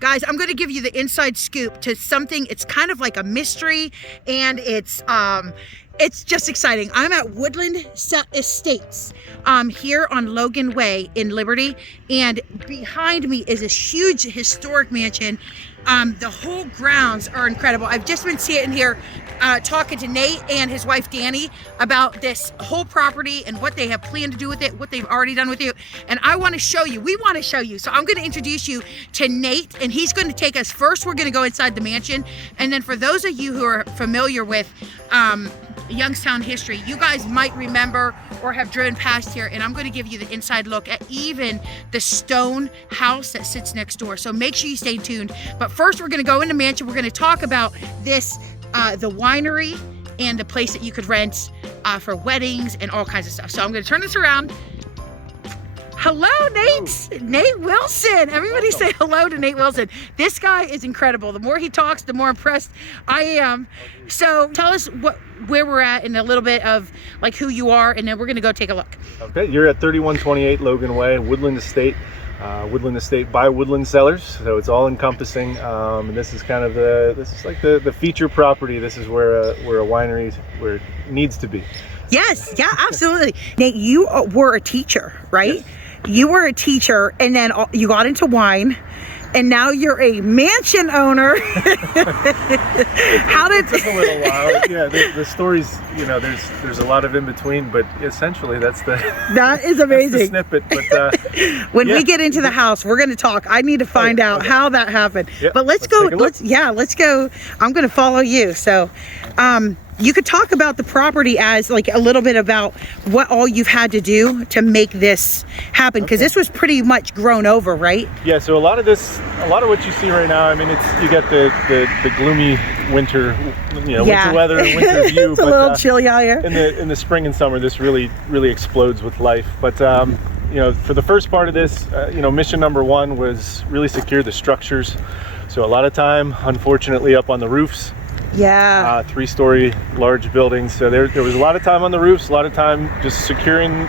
Guys, I'm going to give you the inside scoop to something. It's kind of like a mystery, and it's just exciting. I'm at Woodland Estates here on Logan Way in Liberty, and behind me is this huge historic mansion. The whole grounds are incredible. I've just been sitting here talking to Nate and his wife Dani about this whole property and what they have planned to do with it, what they've already done with it. And I want to show you, we want to show you. So I'm going to introduce you to Nate, and he's going to take us first. We're going to go inside the mansion. And then for those of you who are familiar with Youngstown history, you guys might remember or have driven past here, and I'm going to give you the inside look at even the stone house that sits next door. So make sure you stay tuned. But first, we're going to go in the mansion. We're going to talk about this, the winery, and the place that you could rent for weddings and all kinds of stuff. So I'm going to turn this around. Hello, Nate. Hello. Nate Wilson. Everybody say hello to Nate Wilson. This guy is incredible. The more he talks, the more impressed I am. So tell us where we're at and a little bit of like who you are, and then we're gonna go take a look. Okay, you're at 3128 Logan Way, Woodland Estate. Woodland Estate by Woodland Cellars, so it's all encompassing. And this is kind of the feature property. This is where a winery where it needs to be. Yes, yeah, absolutely. Nate, you were a teacher, right? Yes. You were a teacher, and then you got into wine, and now you're a mansion owner. How did it took a little while? Yeah, the stories, you know, there's a lot of in between, but essentially that is amazing. That's the snippet. But when we get into the house, we're going to talk. I need to find out how that happened. Yeah, but let's go. Let's go. I'm going to follow you. So, you could talk about the property as like a little bit about what all you've had to do to make this happen, because this was pretty much grown over, right? Yeah, so a lot of what you see right now, I mean, you got the gloomy winter, winter weather, winter view. It's a little chilly out here. In the spring and summer, this really explodes with life. But for the first part of this, mission number one was really secure the structures. So a lot of time, unfortunately, up on the roofs. Yeah. 3-story large buildings. So there was a lot of time on the roofs, a lot of time just securing,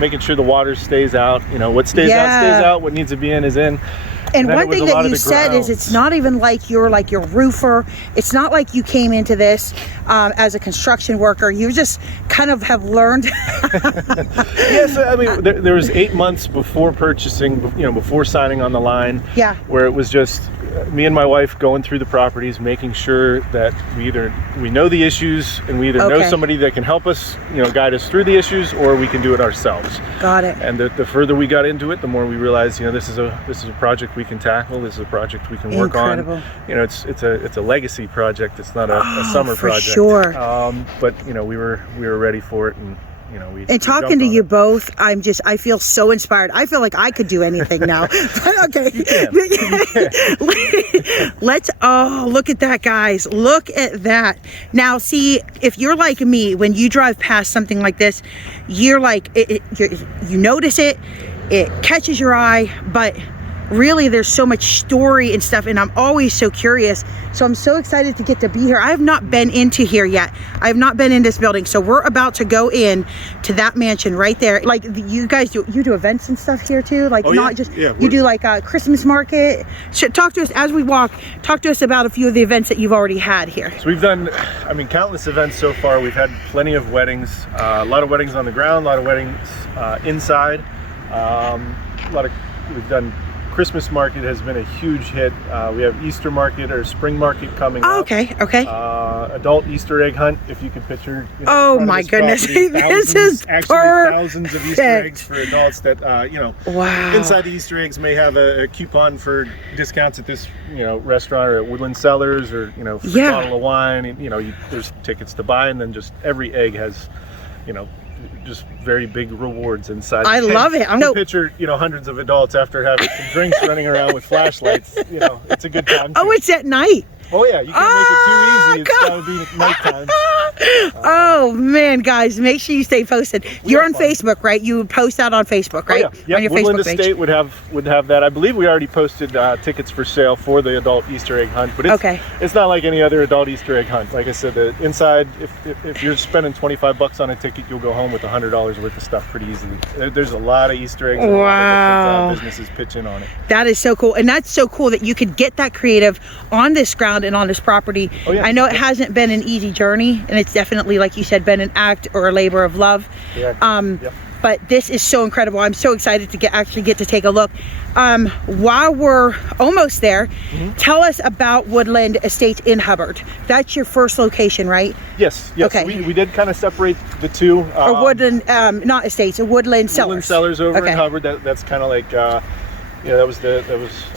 making sure the water stays out. What stays out stays out. What needs to be in is in. And one thing that you said is it's not even like you're like your roofer. It's not like you came into this as a construction worker. You just kind of have learned. Yes, I mean, there was 8 months before purchasing, before signing on the line. Yeah. Where it was just me and my wife going through the properties, making sure that we know the issues, and we either know somebody that can help us, guide us through the issues, or we can do it ourselves. Got it. And the further we got into it, the more we realized, this is a project we can tackle. This is a project we can work on. It's a legacy project. It's not a summer project. Sure. But we were ready for it, and and talking to you both, I feel so inspired. I feel like I could do anything now. But okay. Let's look at that, guys. Look at that. Now, see, if you're like me, when you drive past something like this, you're like, you notice it, it catches your eye, but really there's so much story and stuff, and I'm always so curious. So I'm so excited to get to be here. I have not been into here yet. I have not been in this building. So we're about to go in to that mansion right there. Like, you guys do events and stuff here too? Like, you do like a Christmas market. Talk to us as we walk. Talk to us about a few of the events that you've already had here. So we've done, countless events so far. We've had plenty of weddings, a lot of weddings on the ground, a lot of weddings inside. We've done Christmas market has been a huge hit. We have Easter market or spring market coming up. Okay. Adult Easter egg hunt, if you could picture. Oh my goodness, this is actually thousands of Easter eggs for adults that wow. Inside the Easter eggs may have a coupon for discounts at this restaurant or at Woodland Cellars, or free bottle of wine. There's tickets to buy, and then just every egg has just very big rewards inside. I love it. I'm gonna picture, hundreds of adults after having some drinks running around with flashlights. It's a good time. Oh, it's at night. Oh yeah, you can't make it too easy. It's gotta be nighttime. Oh man, guys, make sure you stay posted. You're on Facebook, right? You would post that on Facebook, right? Oh, yeah. On your Woodland Facebook page. Estate would have that. I believe we already posted tickets for sale for the adult Easter egg hunt, but it's not like any other adult Easter egg hunt. Like I said, the inside, if you're spending $25 on a ticket, you'll go home with $100 worth of stuff pretty easily. There's a lot of Easter eggs. And a lot of different businesses pitch in on it. That is so cool, and that's so cool that you could get that creative on this ground and on this property. Oh, yeah. I know it hasn't been an easy journey, and it's definitely, like you said, been an act or a labor of love. But this is so incredible. I'm so excited to actually get to take a look. While we're almost there, tell us about Woodland Estates in Hubbard. That's your first location, right? Yes. Okay. We did kind of separate the two. Or Woodland, not Estates, Woodland Cellars. Woodland Cellars over in Hubbard. That's kind of like, that was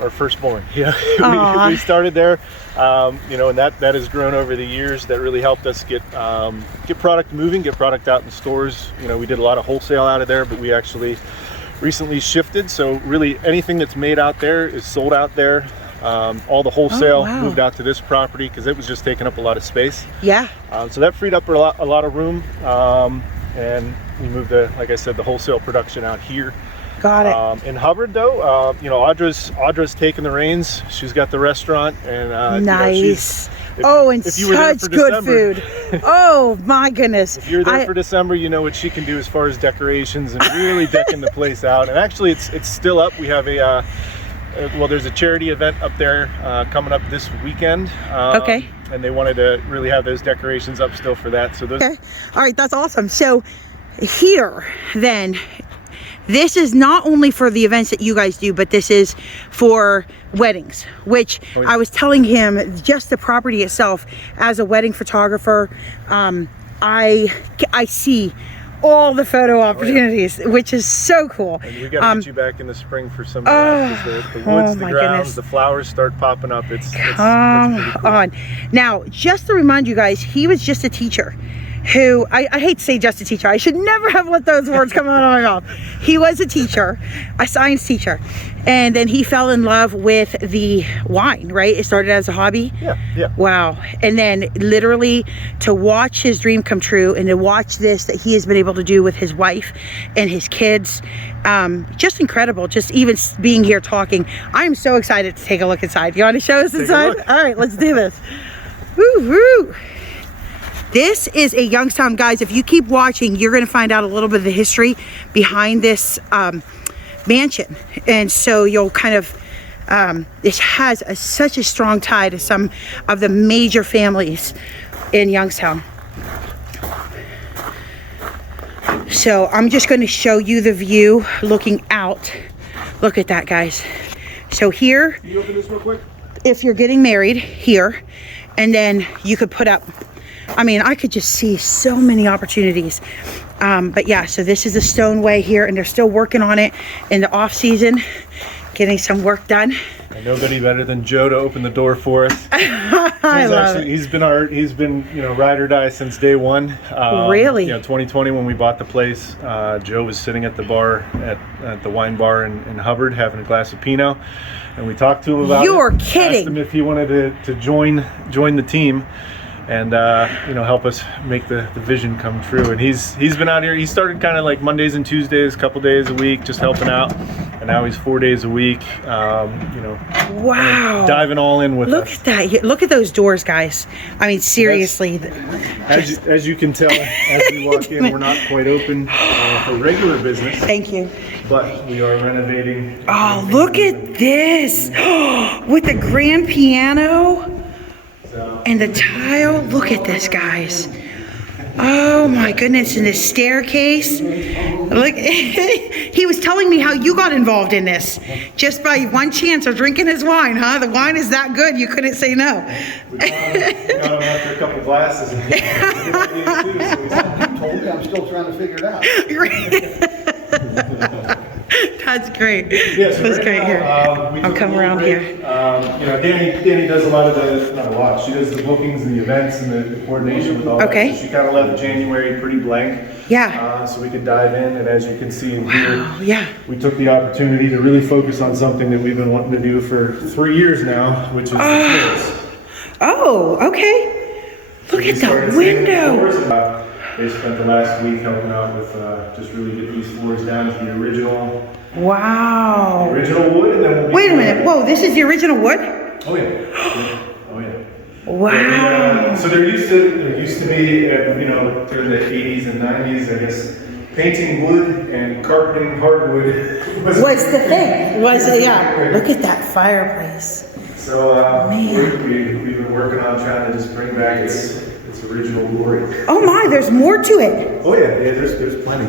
our firstborn. Yeah, we started there. And that has grown over the years. That really helped us get product moving, get product out in stores. We did a lot of wholesale out of there, but we actually recently shifted. So really anything that's made out there is sold out there. All the wholesale moved out to this property because it was just taking up a lot of space. Yeah. So that freed up a lot of room. And we moved like I said, the wholesale production out here. Got it. In Hubbard, though, Audra's taking the reins. She's got the restaurant, and nice. And such good food. Oh my goodness! If you're there for December, you know what she can do as far as decorations and really decking the place out. And actually, it's still up. We have there's a charity event up there coming up this weekend. And they wanted to really have those decorations up still for that. So those. Okay. All right, that's awesome. So here, then. This is not only for the events that you guys do, but this is for weddings, which I was telling him, just the property itself, as a wedding photographer, I see all the photo opportunities, which is so cool. And we got to get you back in the spring for some of that, because the woods, the grounds, the flowers start popping up. It's pretty cool. Now, just to remind you guys, he was just a teacher. Who, I hate to say just a teacher, I should never have let those words come out of my mouth. He was a teacher, a science teacher, and then he fell in love with the wine, right? It started as a hobby. Yeah. Wow. And then literally to watch his dream come true, and to watch this that he has been able to do with his wife and his kids, just incredible. Just even being here talking, I am so excited to take a look inside. You want to show us inside? All right, let's do this. Woo-hoo. This is a Youngstown, guys. If you keep watching, you're going to find out a little bit of the history behind this mansion. And so you'll kind of, it has such a strong tie to some of the major families in Youngstown. So I'm just going to show you the view looking out. Look at that, guys. So here, can you open this real quick? If you're getting married here, and then you could put up, I mean, I could just see so many opportunities. But yeah, so this is a stone-way here, and they're still working on it in the off season, getting some work done. And nobody better than Joe to open the door for us. He's been ride or die since day one. Really? 2020 when we bought the place, Joe was sitting at the bar at the wine bar in Hubbard having a glass of Pinot, and we talked to him about it. You're kidding. Asked him if he wanted to join the team. And help us make the vision come true. And he's been out here. He started kind of like Mondays and Tuesdays, a couple days a week, just helping out. And now he's 4 days a week. Wow! Diving all in with us. Look at that! Look at those doors, guys. I mean, seriously. As you can tell, as we walk in, we're not quite open for regular business. Thank you. But we are renovating. Oh, look at this! With the grand piano. And the tile, look at this, guys. Oh my goodness, and the staircase. Look, he was telling me how you got involved in this. Just by one chance of drinking his wine, huh? The wine is that good, you couldn't say no. We got him after a couple glasses. You told me, I'm still trying to figure it out. That's great. Yes, that's great here. I'll come around here. Dani does a lot of the, she does the bookings and the events and the coordination with all that. So she kind of left January pretty blank. Yeah. So we could dive in, and as you can see here, we took the opportunity to really focus on something that we've been wanting to do for 3 years now, which is the floors. Oh, okay. Look at that window. They spent the last week helping out with just really get these floors down to the original. Wow. The original wood, and then we'll Wait a minute. Whoa, this is the original wood? Oh yeah. Oh yeah. Wow. Yeah, so there used to be, during the 80s and 90s, I guess, painting wood and carpeting hardwood was the thing. Was it? Yeah. Look at that fireplace. So we've been working on trying to just bring back its original glory. Oh my, there's more to it. Oh yeah, there's plenty.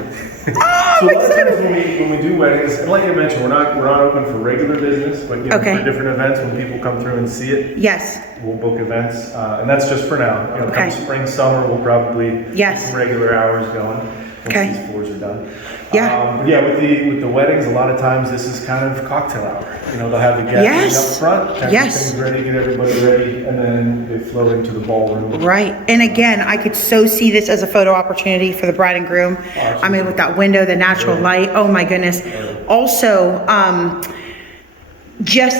Oh, So I'm a lot of excited. times when we do weddings, and like I mentioned, we're not open for regular business, but Okay. for different events, when people come through and see it, Yes. we'll book events, and that's just for now. Okay. Come spring, summer, we'll probably Yes. get some regular hours going once Okay. these floors are done. Yeah. Yeah, with the weddings, a lot of times this is kind of cocktail hour. They'll have the guests Yes. up front, have Yes. things ready, get everybody ready, and then they flow into the ballroom. Right. And again, I could so see this as a photo opportunity for the bride and groom. I mean, with that window, the natural light. Oh my goodness. Also, just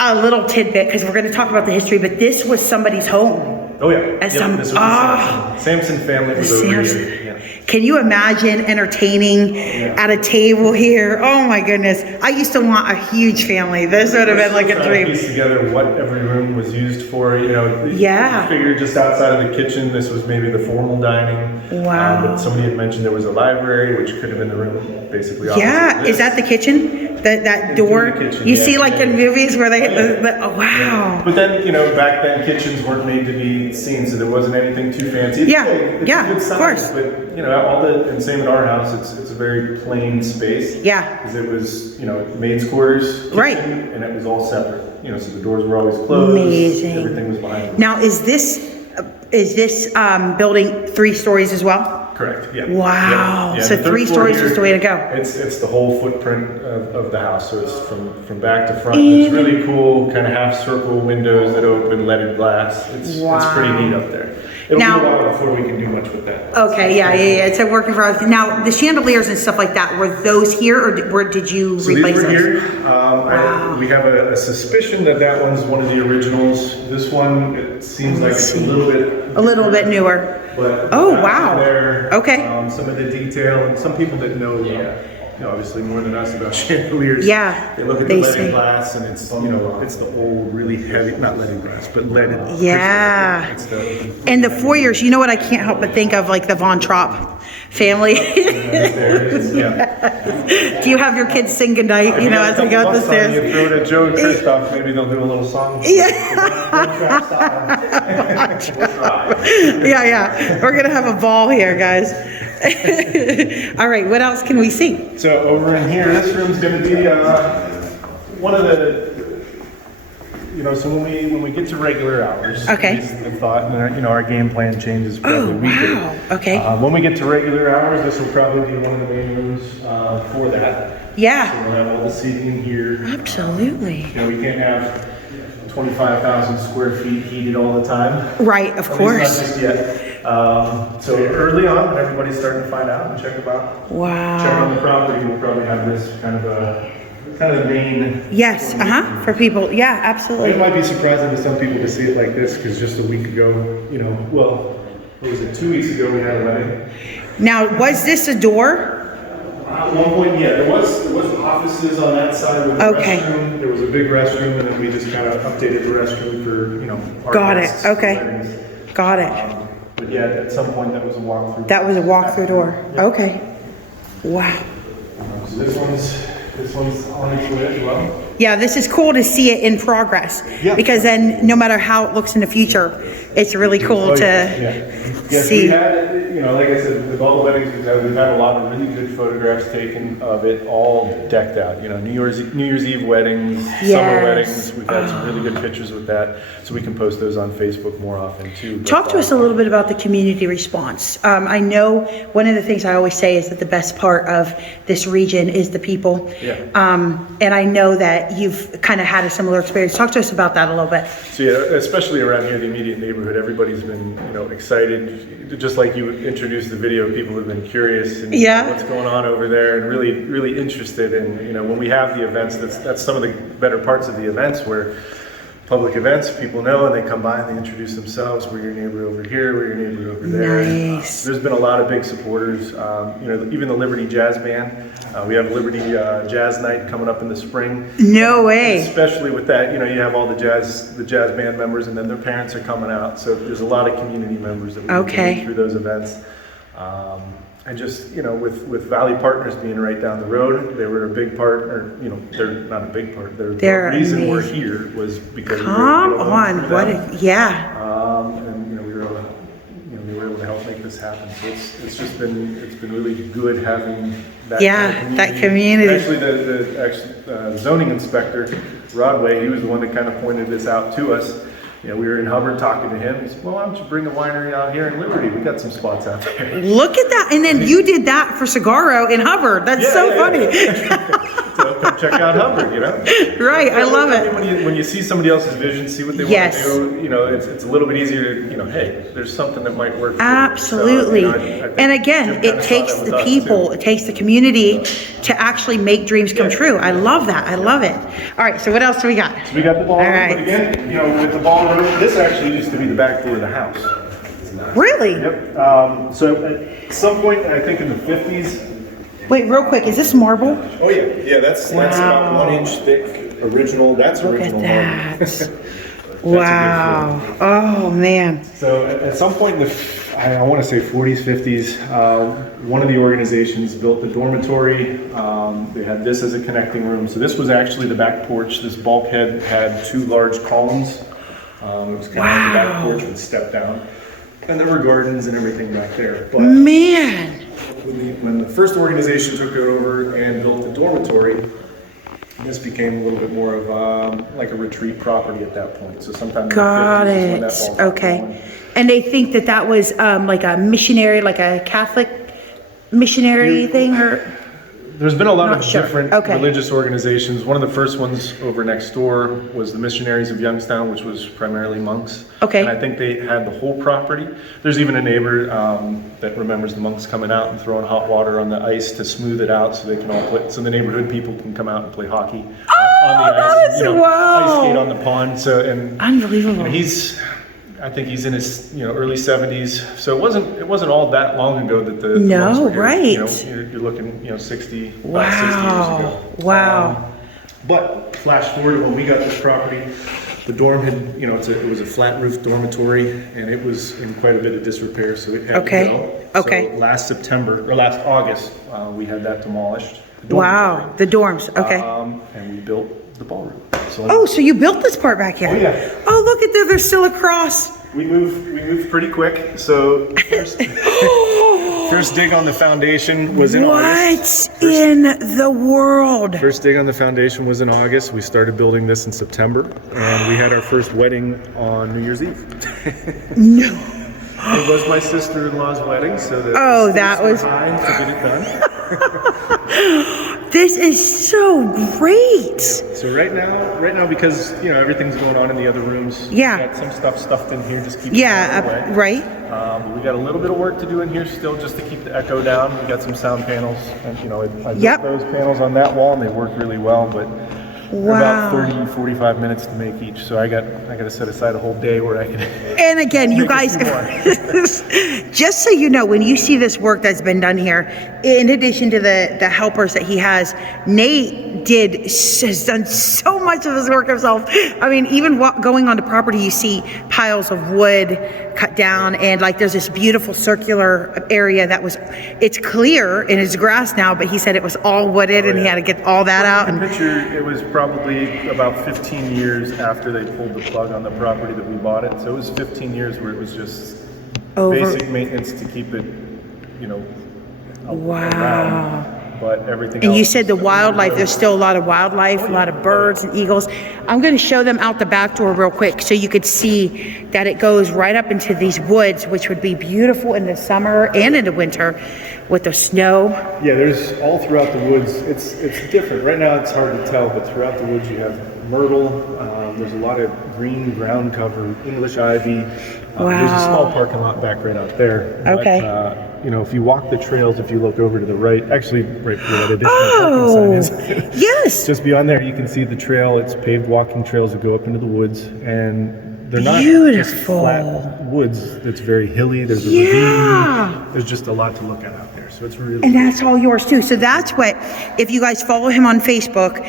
a little tidbit, because we're going to talk about the history, but this was somebody's home. Oh yeah. As Yep, some- this was the Samson family was over Samson. here. Yeah. Can you imagine entertaining at a table here? Oh my goodness. I used to want a huge family. This would have been like a Trying to dream. piece together what every room was used for. Yeah. You figure just outside of the kitchen, this was maybe the formal dining. Wow. But somebody had mentioned there was a library, which could have been the room basically opposite Yeah, this. is that the kitchen? That door? the kitchen, You yeah. see like in movies where they hit oh wow. But then, back then kitchens weren't made to be seen, so there wasn't anything too fancy. Yeah, It's yeah, a good of size, course. But, and same in our house, it's a very plain space. Yeah. Because it was, maid's quarters, kitchen, Right. and it was all separate. So the doors were always closed. Amazing. Everything was behind. Now is this building 3 stories as well? Correct. Yeah. Wow. Yeah, So the third 3 floor stories here, is the way to go. It's the whole footprint of the house. So it's from back to front. It's really cool, kind of half circle windows that open, leaded glass. It's pretty neat up there. It'll Now- be a while before we can do much with that. Okay, yeah. It's a work in progress. Now, the chandeliers and stuff like that, were those here or did you So replace these were those? here. We have a suspicion that one's one of the originals. This one, it seems like it's a little bit newer. But Oh, back wow. There, Okay. Some of the detail, and some people that know, obviously more than us about chandeliers. Yeah, They look at they the leaded say. glass, and it's it's the old, really heavy, not leaded glass, but leaded. Yeah. It's the And the foyers, you know what I can't help but think of, like the Von Trapp family. there it is. Yeah. Do you have your kids sing goodnight, as they go up the stairs? You throw it at Joe and Christoph, maybe they'll do a little song. Yeah. We're gonna have a ball here, guys. All right, what else can we see? So over in here, this room's going to be one of the, so when we get to regular hours, Okay. this is the thought, and our game plan changes probably weekly. Wow. Okay. When we get to regular hours, this will probably be one of the main rooms for that. Yeah. So we'll have all the seating in here. Absolutely. We can't have 25,000 square feet heated all the time. Right, of At least course. not just yet. So early on, when everybody's starting to find out and check on Wow. the property, we'll probably have this kind of the main. Yes, for people. Yeah, It absolutely. might be surprising to some people to see it like this, because just a week ago, what was it, 2 weeks ago, we had a wedding. Now, was this a door? At one point, yeah, there was offices on that side with a Okay. restroom. There was a big restroom, and then we just kind of updated the restroom for, our Got it. guests' Okay. weddings. Got it. But yeah, at some point, that was a walkthrough. That was a walk-through door. Okay. Wow. So this one's on its way as well. Yeah, this is cool to see it in progress. Yeah. Because then no matter how it looks in the future, it's really cool Yes, see. we had, like I said, with all the weddings we've had a lot of really good photographs taken of it all decked out. New Year's Eve weddings, Yes. summer weddings. We've had some really good pictures with that, so we can post those on Facebook more often too. Talk to us a little bit about the community response. I know one of the things I always say is that the best part of this region is the people. Yeah. And I know that you've kind of had a similar experience. Talk to us about that a little bit. So yeah, especially around here, the immediate neighborhood, everybody's been, excited. Just like you introduced the video, people have been curious and what's going on over there, and really, really interested. And when we have the events, that's some of the better parts of the events, where public events, people know, and they come by and they introduce themselves. We're your neighbor over here, we're your neighbor over there. Nice. There's been a lot of big supporters. You know, even the Liberty Jazz Band. We have Liberty Jazz Night coming up in the spring. No way. Especially with that, you know, you have all the jazz band members, and then their parents are coming out. So there's a lot of community members that we meet through those events. And just, you know, with Valley Partners being right down the road, they were a big part, or, you know, they're not a big part. The reason we're here was because and you know, we were able to help make this happen. So it's just been really good having that that community. Actually, the zoning inspector, Rodway, he was the one that kind of pointed this out to us. You know, we were in Hubbard talking to him. He said, well, why don't you bring a winery out here in Liberty? We got some spots out there. Look at that. And then you did that for Cigarro in Hubbard. That's so funny. So come check out Hubbard, you know? Right, I love it. When you see somebody else's vision, see what they want to do, you know, it's a little bit easier to, you know, hey, there's something that might work. Absolutely. So, you know, and again, it takes the people, it takes the community to actually make dreams come true. I love that. I love it. All right, so what else do we got? So we got the ballroom, all right. But again, you know, with the ballroom, this actually used to be the back door of the house. Really? Yep. So at some point, I think in the 50s. Wait, real quick, is this marble? Oh yeah, yeah. That's about 1 inch thick, original. That's Look original at marble. that. Wow. Oh man. So at some point in the, I want to say 40s, 50s, one of the organizations built the dormitory. They had this as a connecting room. So this was actually the back porch. This bulkhead had 2 large columns. It was kind of like the back porch would step down. And there were gardens and everything back there. But man. When the first organization took it over and built the dormitory, this became a little bit more of like a retreat property at that point. So sometimes Got it. Okay. And they think that was like a missionary, like a Catholic missionary thing, or? There's been a lot of different religious organizations. One of the first ones over next door was the Missionaries of Youngstown, which was primarily monks. Okay. And I think they had the whole property. There's even a neighbor that remembers the monks coming out and throwing hot water on the ice to smooth it out so they can all play. So the neighborhood people can come out and play hockey on the ice. You know, ice skate on the pond. So unbelievable. You know, I think he's in his early 70s, so it wasn't all that long ago that the monks were here. Right. You know, you're looking 60 years ago. Wow. But flash forward to when we got this property, the dorm had it was a flat roof dormitory, and it was in quite a bit of disrepair, so it had to go. Okay. So last August, we had that demolished. Wow, the dorms. Okay. And we built the ballroom. So you built this part back here? Oh yeah. Oh, look at there. There's still a cross. We moved pretty quick. So first dig on the foundation was in August. What in the world? First dig on the foundation was in August. We started building this in September, and we had our first wedding on New Year's Eve. No. It was my sister-in-law's wedding, so that was high to get it done. This is so great. So right now, because everything's going on in the other rooms, we got some stuff stuffed in here, just keep it away. Right. But we got a little bit of work to do in here still, just to keep the echo down. We got some sound panels, and I built those panels on that wall, and they work really well, but. They're about 30, 45 minutes to make each, so I got to set aside a whole day where I can. And again, you guys, just so you know, when you see this work that's been done here, in addition to the helpers that he has, Nate has done so much of this work himself. I mean, even going on the property, you see piles of wood cut down, and like there's this beautiful circular area it's clear and it's grass now, but he said it was all wooded, and he had to get all that out. The picture, it was probably about 15 years after they pulled the plug on the property that we bought it. So it was 15 years where it was just basic maintenance to keep it, around. But everything and else, you said the wildlife, there's still a lot of wildlife, a lot of birds and eagles. I'm going to show them out the back door real quick so you could see that it goes right up into these woods, which would be beautiful in the summer and in the winter with the snow. Yeah, there's all throughout the woods. It's different. Right now it's hard to tell, but throughout the woods you have myrtle. There's a lot of green ground cover, English ivy. There's a small parking lot back right out there. Okay. you know, if you walk the trails, if you look over to the right, actually right where that additional parking sign is. Yes. Just beyond there, you can see the trail. It's paved walking trails that go up into the woods, and they're not just flat woods. It's very hilly. There's a ravine. There's just a lot to look at out there. So it's really and that's all yours too. So that's what, if you guys follow him on Facebook,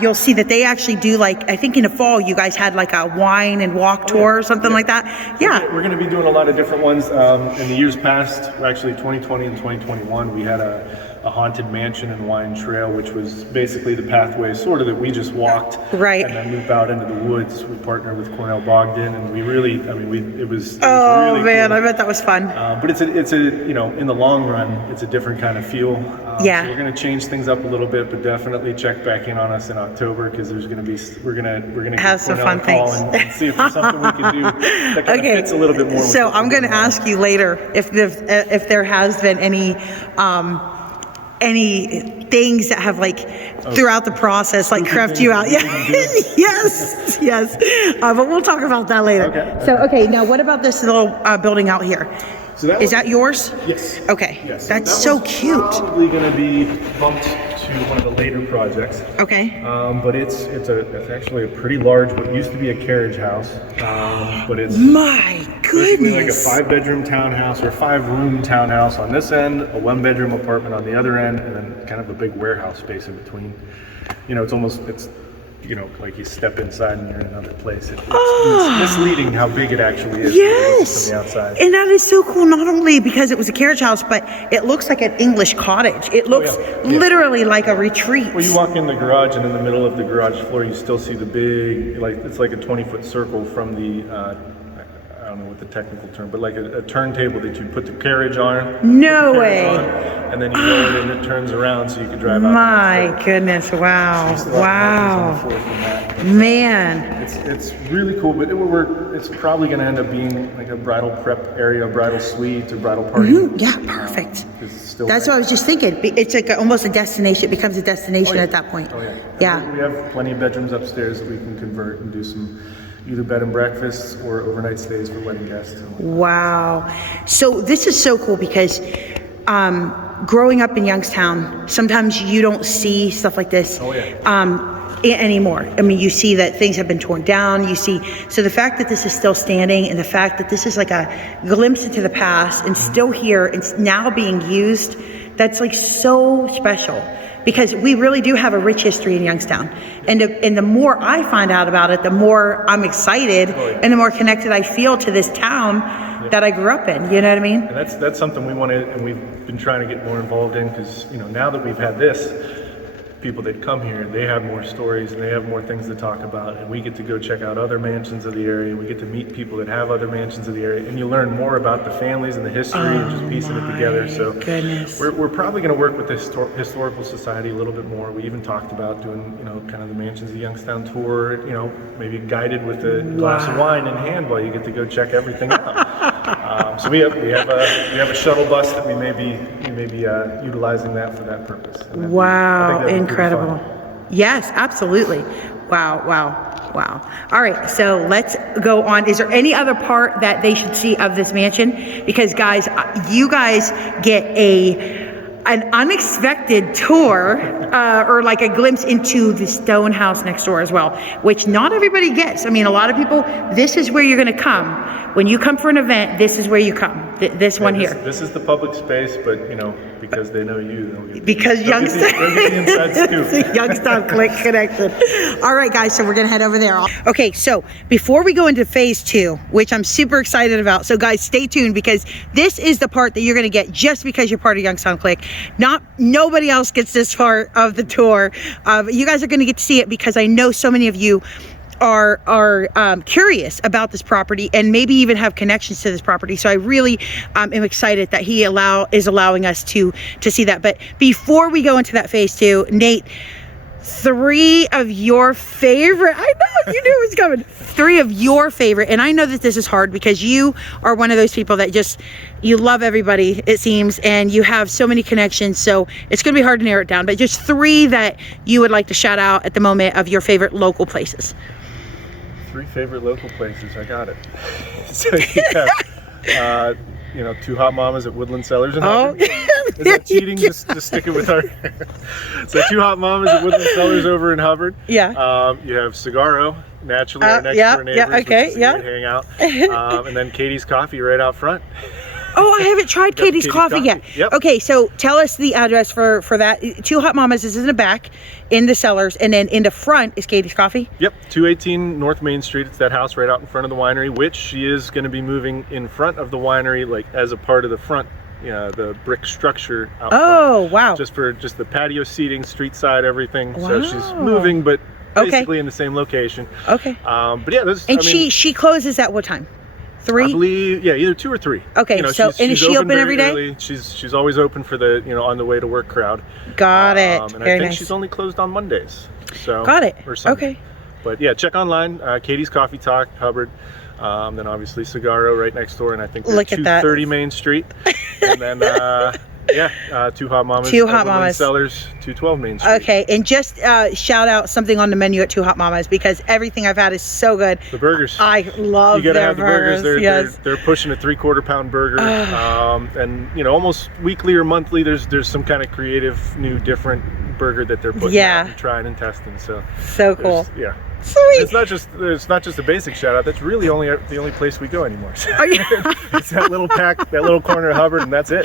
you'll see that they actually do, like, I think in the fall you guys had like a wine and walk tour or something like that. Yeah. We're going to be doing a lot of different ones. In the years past, actually 2020 and 2021, we had a haunted mansion and wine trail, which was basically the pathway sort of that we just walked and then loop out into the woods. We partnered with Cornell Bogdan, and we really, I mean, it was oh really man, cool. I bet that was fun. But it's a, you know, in the long run, it's a different kind of feel. So we're going to change things up a little bit, but definitely check back in on us in October, because there's going to be, we're going to have some fun things and see if there's something we can do that kind of fits a little bit more. So I'm going to ask you later if there has been any things that have like throughout the process like crept you out. yes. But we'll talk about that later. So now what about this little building out here? So is that yours? Yes. Okay. Yes. That's so cute. Probably going to be bumped to one of the later projects. Okay. But it's actually a pretty large, what used to be a carriage house. But it's my goodness, like a 5-bedroom townhouse or 5-room townhouse on this end, a 1-bedroom apartment on the other end, and then kind of a big warehouse space in between. You know, it's you know, like you step inside and you're in another place. It's misleading how big it actually is. Yes. From the outside. And that is so cool, not only because it was a carriage house, but it looks like an English cottage. It looks literally like a retreat. Well, you walk in the garage, and in the middle of the garage floor, you still see the big, like, it's like a 20-foot circle from the, I don't know what the technical term, but like a turntable that you put the carriage on. No way. And then you roll it and it turns around so you can drive out. My goodness, wow. Man. It's really cool, but it's probably going to end up being like a bridal prep area, a bridal suite, a bridal party. Yeah, perfect. That's what I was just thinking. It's like almost a destination. It becomes a destination at that point. Yeah. We have plenty of bedrooms upstairs that we can convert and do some either bed and breakfasts or overnight stays for wedding guests. Wow. So this is so cool because growing up in Youngstown, sometimes you don't see stuff like this anymore. I mean, you see that things have been torn down. So the fact that this is still standing, and the fact that this is like a glimpse into the past and still here and now being used, that's like so special. Because we really do have a rich history in Youngstown. And the more I find out about it, the more I'm excited and the more connected I feel to this town that I grew up in. You know what I mean? And that's something we wanted, and we've been trying to get more involved in, because, you know, now that we've had this, people that come here, they have more stories and they have more things to talk about, and we get to go check out other mansions of the area. We get to meet people that have other mansions of the area, and you learn more about the families and the history and just piecing it together. So we're probably going to work with the Historical Society a little bit more. We even talked about doing, you know, kind of the Mansions of Youngstown tour, you know, maybe guided with a glass of wine in hand while you get to go check everything out. So we have a shuttle bus that we may be utilizing that for that purpose. Wow, incredible. Yes, absolutely. Wow. All right, so let's go on. Is there any other part that they should see of this mansion? Because guys, you guys get an unexpected tour or like a glimpse into the stone house next door as well, which not everybody gets. I mean, a lot of people, this is where you're going to come. When you come for an event, this is where you come. This one here. This is the public space, but, you know, because they know you, they'll get because Youngstown, the inside scoop. Youngstown Click connection. All right, guys, so we're gonna head over there. Okay, so before we go into phase 2, which I'm super excited about, so guys, stay tuned, because this is the part that you're gonna get just because you're part of Youngstown Click. Nobody else gets this part of the tour. You guys are gonna get to see it because I know so many of you are curious about this property and maybe even have connections to this property. So I really am excited that he is allowing us to see that. But before we go into that phase 2, Nate, 3 of your favorite, I know you knew it was coming, 3 of your favorite, and I know that this is hard because you are one of those people that just, you love everybody, it seems, and you have so many connections, so it's gonna be hard to narrow it down, but just 3 that you would like to shout out at the moment of your favorite local places. 3 favorite local places, I got it. So two hot mamas at Woodland Cellars. Oh, is that cheating? Just stick it with our. So two hot mamas at Woodland Cellars over in Hubbard. Yeah. You have Cigarro, naturally our next door neighbors, okay, which is a great hangout. And then Katie's Coffee right out front. Oh, I haven't tried Katie's Coffee yet. Yep. Okay, so tell us the address for that. Two Hot Mamas is in the back, in the cellars, and then in the front is Katie's Coffee? Yep, 218 North Main Street. It's that house right out in front of the winery, which she is going to be moving in front of the winery, like as a part of the front, the brick structure out front. Wow. Just for the patio seating, street side, everything. Wow. So she's moving, but basically in the same location. Okay. But yeah, and she closes at what time? 3? I believe, either 2 or 3. Okay, so and is she open every day? Early. She's always open for the on the way to work crowd. Got it. And Very I think nice. she's only closed on Mondays. So got it. Or Sunday. Okay. But yeah, check online. Katie's Coffee Talk, Hubbard. Then obviously Cigarro right next door, and I think they're 230 Main Street. And then two hot mamas. Two hot mamas. Cellars, 212 Main Street. Okay, and just shout out something on the menu at Two Hot Mamas because everything I've had is so good. The burgers. I love you gotta their have the burgers. Yes. They're pushing a 3/4 pound burger, and almost weekly or monthly there's some kind of creative new different burger that they're putting out and trying and testing. So cool. Yeah. Sweet. It's not just a basic shout out. That's really the only place we go anymore. So it's that little corner of Hubbard, and that's it.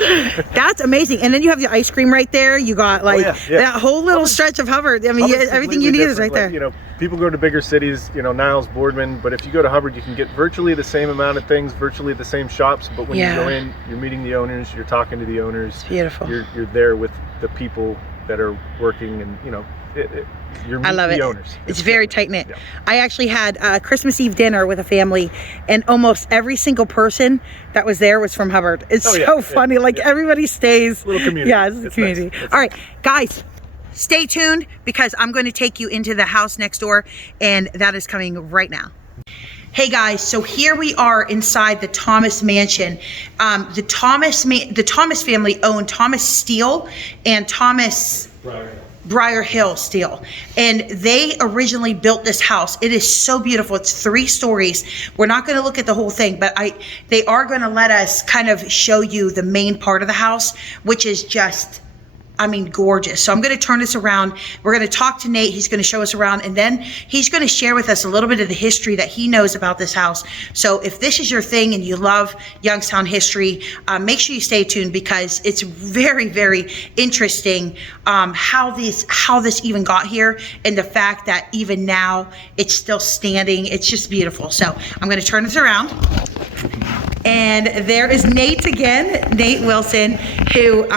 That's amazing. And then you have the ice cream right there. You got that whole little stretch of Hubbard. I mean, everything you need is right there. People go to bigger cities, Niles, Boardman, but if you go to Hubbard, you can get virtually the same amount of things, virtually the same shops. But when you go in, you're meeting the owners, you're talking to the owners. It's beautiful. You're there with the people that are working, and you're meeting the owners. It's very tight knit. Yeah. I actually had a Christmas Eve dinner with a family, and almost every single person that was there was from Hubbard. It's so funny. Everybody stays. Little community. Yeah, it's a community. Nice. All right, guys. Stay tuned because I'm going to take you into the house next door, and that is coming right now. Hey guys, so here we are inside the Thomas Mansion. The Thomas family owned Thomas Steel and Thomas Briar Hill Steel, and they originally built this house. It is so beautiful. It's 3 stories. We're not going to look at the whole thing, but they are going to let us kind of show you the main part of the house, which is just gorgeous. So I'm going to turn this around. We're going to talk to Nate. He's going to show us around, and then he's going to share with us a little bit of the history that he knows about this house. So if this is your thing and you love Youngstown history, make sure you stay tuned because it's very, very interesting how this even got here, and the fact that even now it's still standing. It's just beautiful. So I'm going to turn this around. And there is Nate again, Nate Wilson, who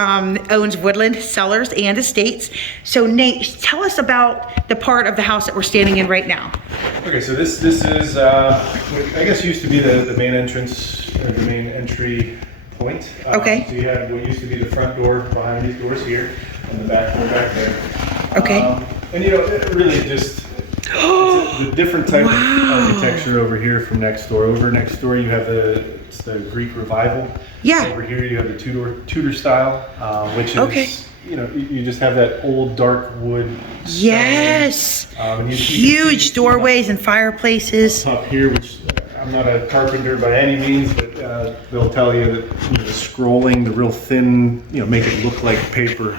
owns Woodland Cellars and Estates. So Nate, tell us about the part of the house that we're standing in right now. Okay, so this is, I guess used to be the main entrance, or the main entry point. Okay. So you had what used to be the front door behind these doors here, and the back door back there. Okay. And it really just, it's a different type of architecture over here from next door. Over next door you have the Greek Revival. Yeah. Over here you have the Tudor style, which is you just have that old dark wood. Yes. Huge doorways and fireplaces. Up here, which I'm not a carpenter by any means, but they'll tell you that the scrolling, the real thin, make it look like paper.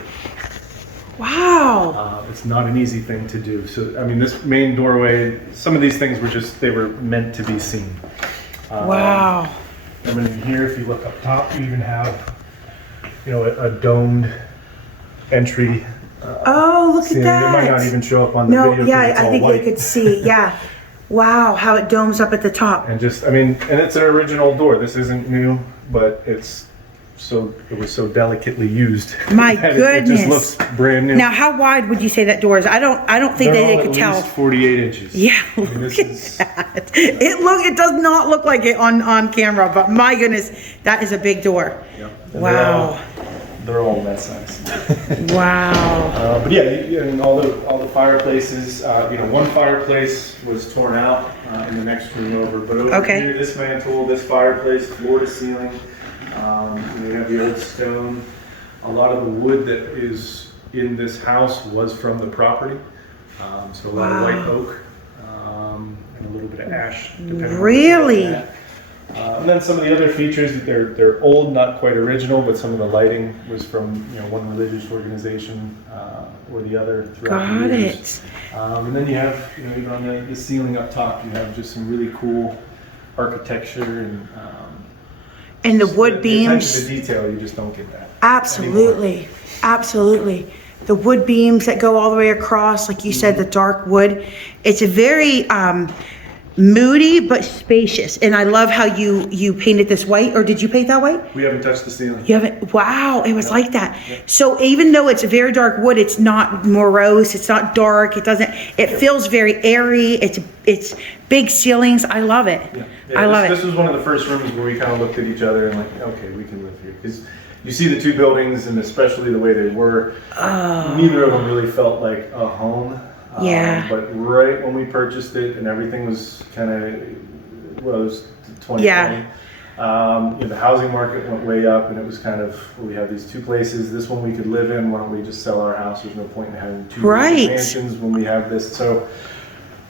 Wow. It's not an easy thing to do. So, this main doorway, some of these things they were meant to be seen. Wow. And then in here, if you look up top, you even have, a domed entry. Look at that. It might not even show up on the video. Yeah, I think you could see. Yeah. Wow, how it domes up at the top. And and it's an original door. This isn't new, but it was so delicately used. My goodness. It just looks brand new. Now, how wide would you say that door is? I don't think they could tell. At least 48 inches. Yeah, look at that. It does not look like it on camera, but my goodness, that is a big door. Yep. Wow. They're all that size. Wow. But and all the fireplaces. One fireplace was torn out in the next room over, but over here, this mantle, this fireplace, floor to ceiling. We have the old stone. A lot of the wood that is in this house was from the property. So a lot of white oak and a little bit of ash. Really? And then some of the other features, they're old, not quite original, but some of the lighting was from one religious organization or the other throughout the years. And then you have, even on the ceiling up top, you have just some really cool architecture and the wood beams. Attention to detail, you just don't get that. Absolutely, anymore. Absolutely. The wood beams that go all the way across, like you said, the dark wood. It's a very moody but spacious, and I love how you painted this white. Or did you paint that white? We haven't touched the ceiling. You haven't. Wow, it was like that. So even though it's a very dark wood, it's not morose. It's not dark. It doesn't. It feels very airy. It's big ceilings. I love it. Yeah, I love it. This was one of the first rooms where we kind of looked at each other and like, okay, we can live here, because you see the two buildings, and especially the way they were. Neither of them really felt like a home. Yeah. But right when we purchased it and everything was kind of, well, it was 2020. Yeah. The housing market went way up, and it was kind of, we have these two places. This one we could live in. Why don't we just sell our house? There's no point in having two mansions when we have this. So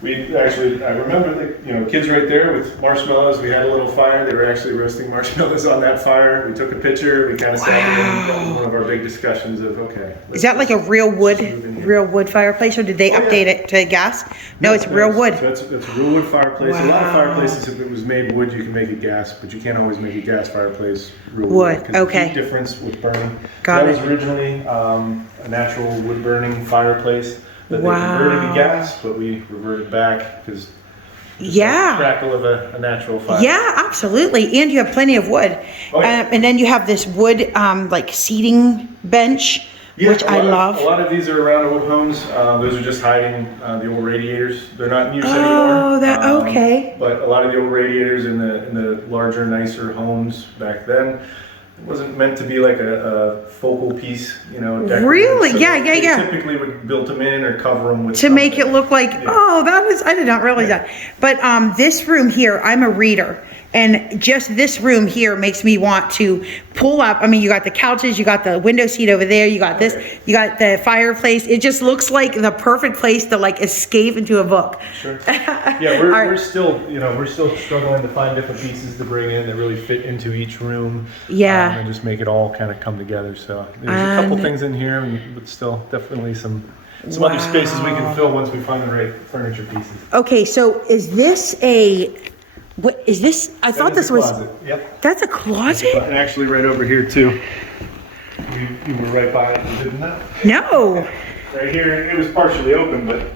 we actually, I remember the kids right there with marshmallows. We had a little fire. They were actually roasting marshmallows on that fire. We took a picture. We kind of sat in. That was one of our big discussions of, okay. Is that like a real wood fireplace, or did they update it to gas? No, it's real wood. So it's a real wood fireplace. Wow. A lot of fireplaces, if it was made wood, you can make it gas, but you can't always make a gas fireplace real wood. Okay. Heat difference with burning. Got it. That was originally a natural wood burning fireplace. That they converted to gas, but we reverted back because the crackle of a natural fire. Yeah, absolutely. And you have plenty of wood. Oh, yeah. And then you have this wood like seating bench, which I love. A lot of these are around old homes. Those are just hiding the old radiators. They're not in use anymore. Oh, okay. But a lot of the old radiators in the larger, nicer homes back then, it wasn't meant to be like a focal piece, Really? So yeah. They typically would build them in or cover them with to something. Make it look like, I did not realize that. But this room here, I'm a reader. And just this room here makes me want to pull up. I mean, you got the couches, you got the window seat over there, you got this, you got the fireplace. It just looks like the perfect place to like escape into a book. Sure. Yeah, we're still, we're still struggling to find different pieces to bring in that really fit into each room. Yeah. And just make it all kind of come together. So there's a couple things in here, but still definitely some other spaces we can fill once we find the right furniture pieces. Okay, so is this what is this? I thought this was. Closet. Yep. That's a closet? And actually, right over here too. You were right by it. You didn't know? No. Right here, it was partially open, but.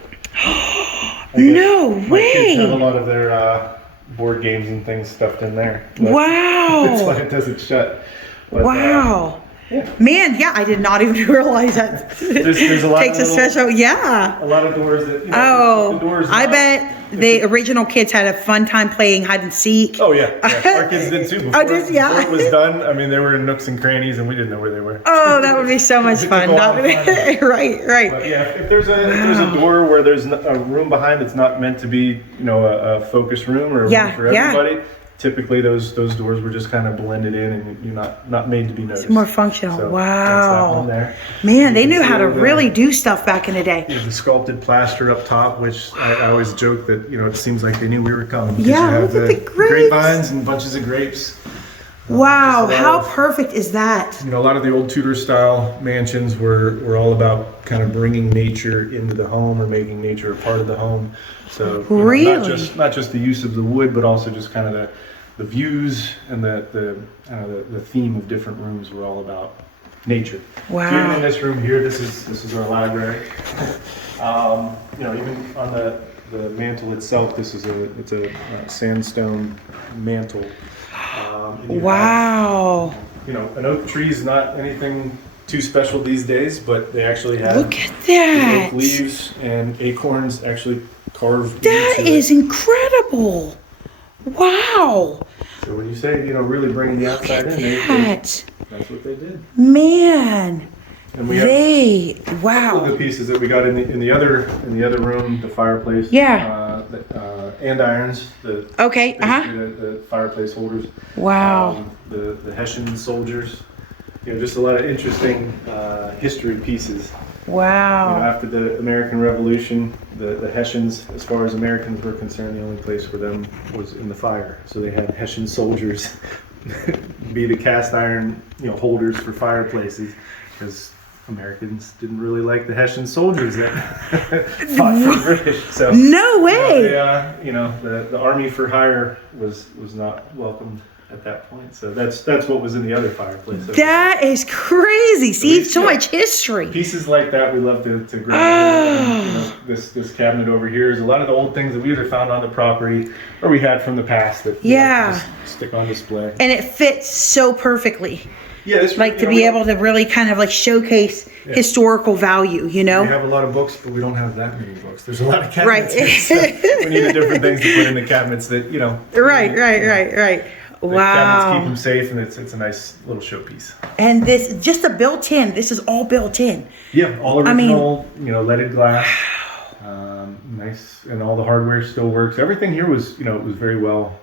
No way. My kids have a lot of their board games and things stuffed in there. Wow. That's why it doesn't shut. But, wow. Yeah. Man, I did not even realize that. There's a lot takes of a special, a lot of doors that. The doors I bet the original kids had a fun time playing hide and seek. Oh yeah. Our kids did too. Before it was done, I mean, they were in nooks and crannies, and we didn't know where they were. Oh, that would be so much fun. Right. But yeah, if there's a door where there's a room behind that's not meant to be, a focus room or a room for everybody. Typically, those doors were just kind of blended in, and you're not made to be noticed. It's more functional. So wow. That's that one there. Man, they knew how to really do stuff back in the day. The sculpted plaster up top, which I always joke that it seems like they knew we were coming. Yeah, look at the grapes. Grapevines and bunches of grapes. Wow, how perfect is that? A lot of the old Tudor style mansions were all about kind of bringing nature into the home or making nature a part of the home. So really, not just the use of the wood, but also just kind of the views and the theme of different rooms were all about nature. Wow. Even in this room here, this is our library. Even on the mantle itself, it's a sandstone mantle. Wow. An oak tree is not anything too special these days, but they actually have look at that. Oak leaves and acorns actually carved. That is incredible. Wow. So when you say, really bringing the outside in, that's what they did. Man. And we have wow. All the pieces that we got in the other room, the fireplace. Yeah. Andirons. The fireplace holders. Wow. The Hessian soldiers. Just a lot of interesting history pieces. Wow. After the American Revolution, the Hessians, as far as Americans were concerned, the only place for them was in the fire. So they had Hessian soldiers be the cast iron, holders for fireplaces, because Americans didn't really like the Hessian soldiers that fought for the British. So no way. The army for hire was not welcomed at that point. So that's what was in the other fireplace. That is crazy. See, so much history. Pieces like that we love to grab. This cabinet over here is a lot of the old things that we either found on the property or we had from the past that just stick on display. And it fits so perfectly. Yeah, this to be able to really kind of like showcase historical value, We have a lot of books, but we don't have that many books. There's a lot of cabinets. Right. So we need the different things to put in the cabinets that, Right. The cabinets keep them safe, and it's a nice little showpiece. And this, just a built-in, this is all built in. Yeah, all original, leaded glass. Nice, and all the hardware still works. Everything here was, it was very well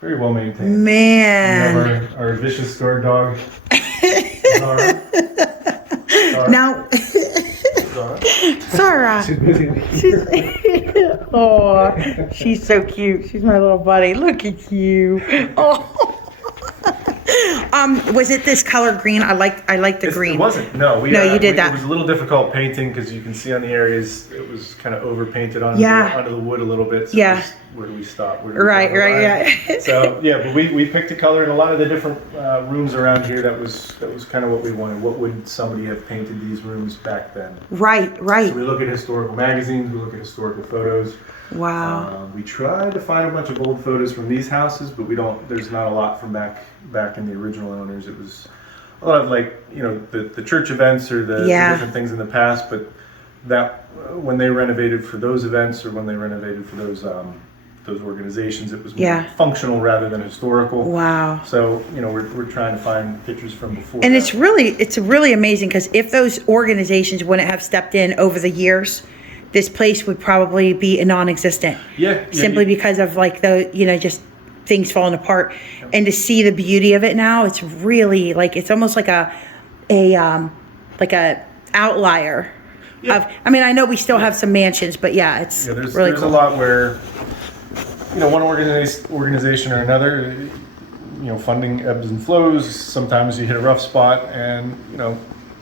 maintained. Man. We have our vicious guard dog. Zara. Now, Zara. She's so cute. She's my little buddy. Look at you. Oh. Was it this color green? I like the green. It wasn't. No, you did that. It was a little difficult painting because you can see on the areas it was kind of over painted onto the wood a little bit. So where do we stop? Right. So but we picked a color in a lot of the different rooms around here. That was kind of what we wanted. What would somebody have painted these rooms back then? Right. So we look at historical magazines. We look at historical photos. Wow. We tried to find a bunch of old photos from these houses, but there's not a lot from back in the original owners. It was a lot of the church events or the different things in the past, but that when they renovated for those events or when they renovated for those organizations, it was more functional rather than historical. Wow. So, we're trying to find pictures from before. And it's really amazing because if those organizations wouldn't have stepped in over the years, this place would probably be a non-existent. Simply because of just things falling apart. And to see the beauty of it now, it's really it's almost like a outlier. I know we still have some mansions, but it's there's really cool. There's a lot where one organization or another, funding ebbs and flows. Sometimes you hit a rough spot, and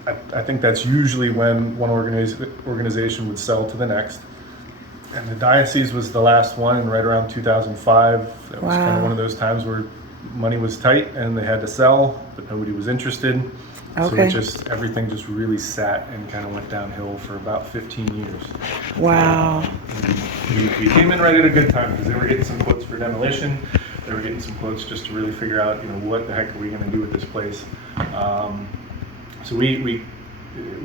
I think that's usually when one organization would sell to the next. And the diocese was the last one, and right around 2005, that was kind of one of those times where money was tight and they had to sell, but nobody was interested. Okay. So everything just really sat and kind of went downhill for about 15 years. Wow. We came in right at a good time because they were getting some quotes for demolition. They were getting some quotes just to really figure out, what the heck are we going to do with this place. So we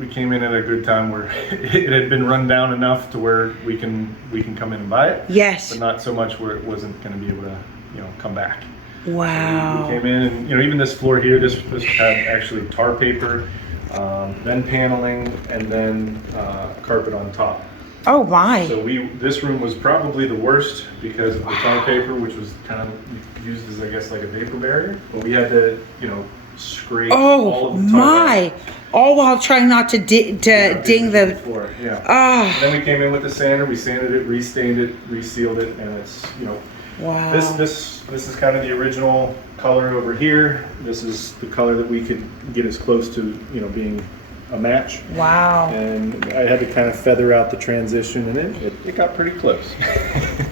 came in at a good time where it had been run down enough to where we can come in and buy it. Yes. But not so much where it wasn't going to be able to, come back. Wow. So we came in and, even this floor here, this had actually tar paper, then paneling, and then carpet on top. Oh my. So this room was probably the worst because of the tar paper, which was kind of used as, I guess, like a vapor barrier. But we had to, scrape all of the tar out. All while trying not to ding the floor. Oh. Then we came in with the sander. We sanded it, restained it, resealed it, and it's Wow. This is kind of the original color over here. This is the color that we could get as close to being a match. Wow. And I had to kind of feather out the transition, and it got pretty close.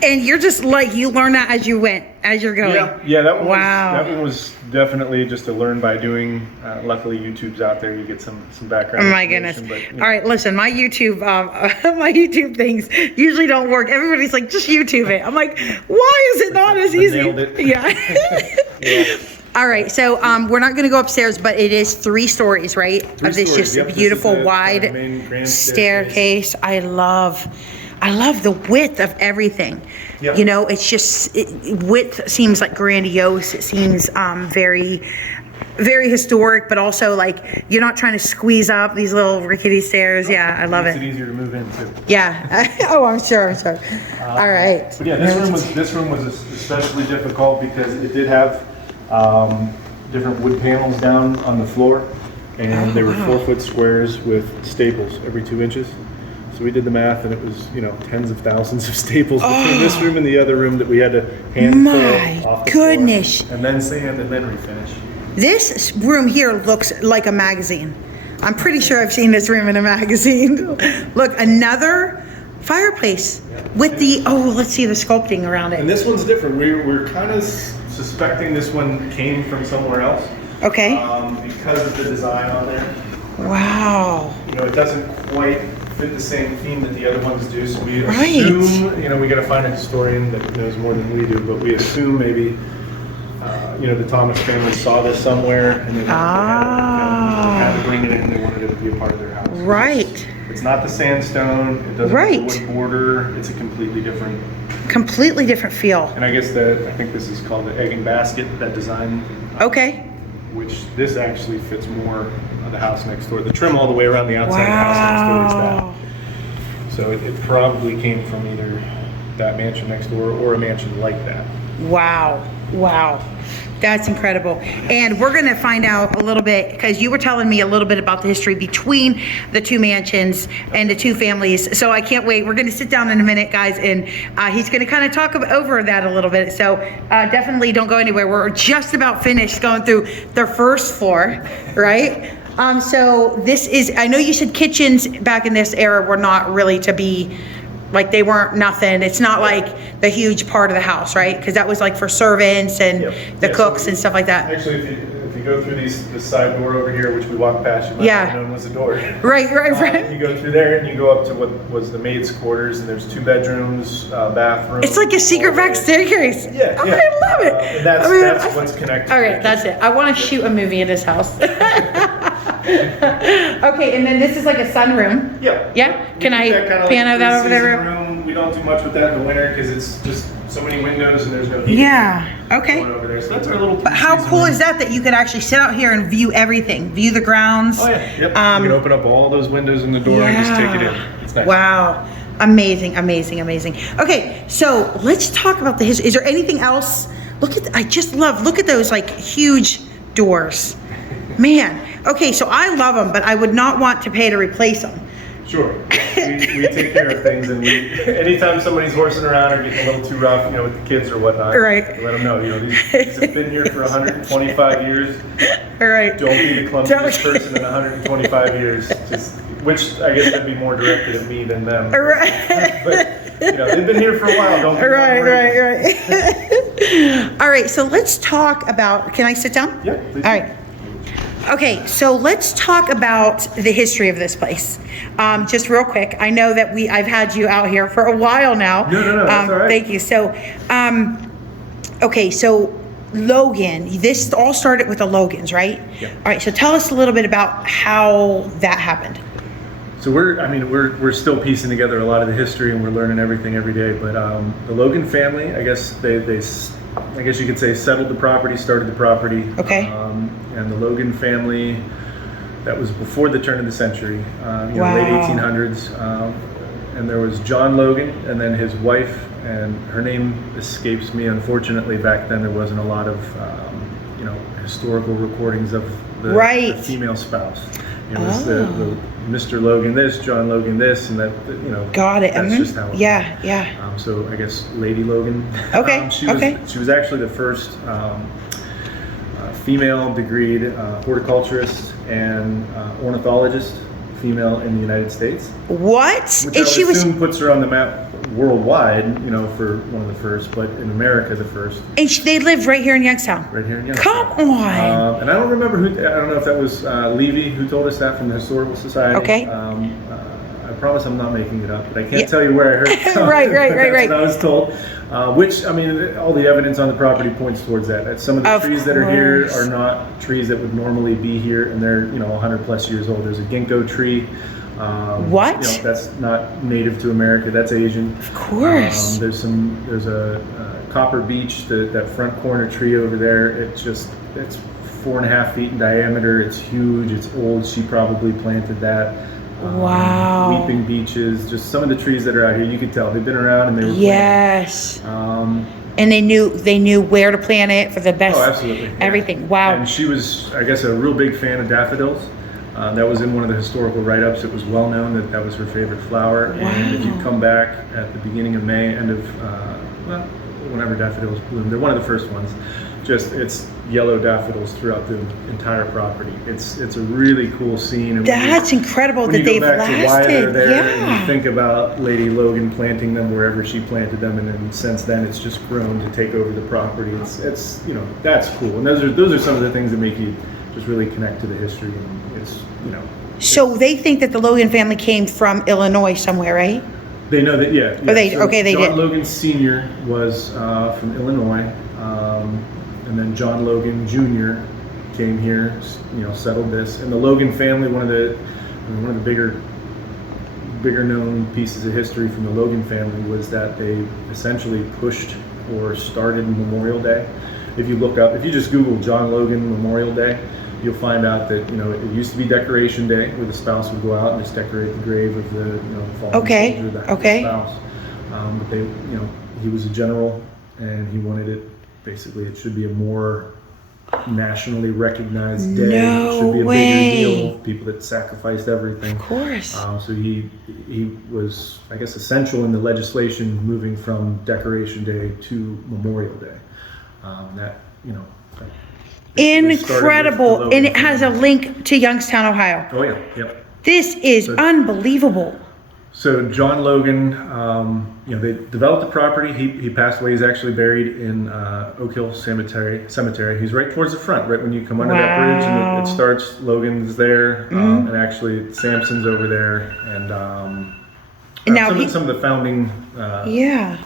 And you're just you learn that as you're going. Yeah. That one. Wow. That one was definitely just to learn by doing. Luckily, YouTube's out there. You get some background. Oh my goodness! But, all right, listen, my YouTube things usually don't work. Everybody's like, just YouTube it. I'm like, why is it not as easy? Nailed it. Yeah. All right, so we're not going to go upstairs, but it is 3 stories, right? Of this just beautiful wide staircase. I love the width of everything. Yep. It's just width seems like grandiose. It seems very, very historic, but also you're not trying to squeeze up these little rickety stairs. Yeah, I love it. It's easier to move in too. Yeah. Oh, I'm sure. All right. But yeah, this room was especially difficult because it did have different wood panels down on the floor. and they were 4-foot squares with staples every 2 inches. So we did the math, and it was, you know, tens of thousands of staples between this room and the other room that we had to hand pull off the goodness. floor, and then sand and then refinish. This room here looks like a magazine. I'm pretty sure I've seen this room in a magazine. Look, another fireplace with the, let's see the sculpting around it. And this one's different. We're kind of suspecting this one came from somewhere else. Okay. Because of the design on there. Wow. You know, it doesn't quite fit the same theme that the other ones do, so we assume, you know, we got to find a historian that knows more than we do, but we assume maybe, you know, the Thomas family saw this somewhere, and they had to bring it in. They wanted it to be a part of their house. Right. It's not the sandstone. It doesn't have the wood border. It's a completely different feel. And I guess I think this is called the egg and basket, that design. Okay. Which this actually fits more of the house next door. The trim all the way around the outside of the house next door is that. So it probably came from either that mansion next door or a mansion like that. Wow. That's incredible. And we're going to find out a little bit, because you were telling me a little bit about the history between the two mansions and the two families. So I can't wait. We're going to sit down in a minute, guys, and he's going to kind of talk over that a little bit. So definitely don't go anywhere. We're just about finished going through the first floor, right? So this is, I know you said kitchens back in this era were not really to be, like they weren't nothing. It's not like the huge part of the house, right? Because that was like for servants and the cooks and stuff like that. Actually, if you go through this side door over here, which we walked past, you might have known was a door. Right. You go through there and you go up to what was the maid's quarters, and there's 2 bedrooms, bathroom. It's like a secret back staircase. Yeah. I love it. And that's what's connected. All right, that's it. I want to shoot a movie in this house. Okay, and then this is like a sunroom. Yeah? Can I piano that over there? Room. We don't do much with that in the winter because it's just so many windows and there's no heat. Yeah, okay. Over there. So that's our little. But how cool is that you could actually sit out here and view everything, view the grounds? Oh yeah, yep. You can open up all those windows in the door and just take it in. It's nice. Wow. Amazing. Okay, so let's talk about the history. Is there anything else? Look at those like huge doors. Man. Okay, so I love them, but I would not want to pay to replace them. Sure. We take care of things, and anytime somebody's horsing around or getting a little too rough, you know, with the kids or whatnot, let them know, you know, these have been here for 125 years. All right. Don't be the clumsiest person in 125 years. Which I guess would be more directed at me than them. Right. But, you know, they've been here for a while. Don't be Right. All right, so let's talk about, can I sit down? Yeah, please. All right. Okay, so let's talk about the history of this place. Just real quick, I know that I've had you out here for a while now. No, that's all right. Thank you. So, okay, so Logan, this all started with the Logans, right? Yeah. All right, so tell us a little bit about how that happened. So we're still piecing together a lot of the history, and we're learning everything every day. But the Logan family, I guess I guess you could say settled the property, started the property. Okay. And the Logan family, that was before the turn of the century, late 1800s. And there was John Logan, and then his wife, and her name escapes me. Unfortunately, back then there wasn't a lot of historical recordings of the female spouse. It was the Mr. Logan this, John Logan this, and that, you know. Got it. That's just how it Yeah. So I guess Lady Logan. Okay. She was actually the first female degreed horticulturist and ornithologist female in the United States. What? Which I would assume puts her on the map worldwide, you know, for one of the first, but in America the first. And they lived right here in Youngstown. Right here in Youngstown. Come on. And I don't remember I don't know if that was Levy who told us that from the Historical Society. Okay. I promise I'm not making it up, but I can't tell you where I heard it from. Right. That's what I was told. Which, I mean, all the evidence on the property points towards that. Some of the trees that are here are not trees that would normally be here, and they're, 100 plus years old. There's a ginkgo tree. What? That's not native to America. That's Asian. Of course. There's a copper beech. That front corner tree over there. It's 4.5 feet in diameter. It's huge. It's old. She probably planted that. Wow. Weeping beeches. Just some of the trees that are out here. You could tell they've been around and they were planted. And they knew where to plant it for the best. Oh, absolutely. Everything. Wow. And she was, I guess, a real big fan of daffodils. That was in one of the historical write-ups. It was well known that that was her favorite flower. Wow. And if you come back at the beginning of May, end of, well, whenever daffodils bloom, they're one of the first ones. It's yellow daffodils throughout the entire property. It's a really cool scene. And That's incredible that they've lasted. When you go back to why they're there, Yeah. and you think about Lady Logan planting them wherever she planted them, and then since then it's just grown to take over the property. It's you know, that's cool. And those are some of the things that make you just really connect to the history. And it's, you know. So they think that the Logan family came from Illinois somewhere, right? They know that, yeah. Oh, they So they John did. Logan Sr. was from Illinois, and then John Logan Jr. came here, you know, settled this. And the Logan family, one of the bigger known pieces of history from the Logan family was that they essentially pushed or started Memorial Day. If you just Google John Logan Memorial Day, you'll find out that, you know, it used to be Decoration Day, where the spouse would go out and just decorate the grave of the, you know, the fallen soldier, the spouse. But they, you know, he was a general, and he wanted it, basically, it should be a more nationally recognized day. It should be a bigger deal. People that sacrificed everything. Of course. So he was, I guess, essential in the legislation moving from Decoration Day to Memorial Day. That, you know. Incredible. And it has a link to Youngstown, Ohio. Oh yeah, yep. This is unbelievable. So John Logan, you know, they developed the property. He passed away. He's actually buried in Oak Hill Cemetery. He's right towards the front, right when you come under that bridge, and it starts. Logan's there, and actually Sampson's over there, and now some of the founding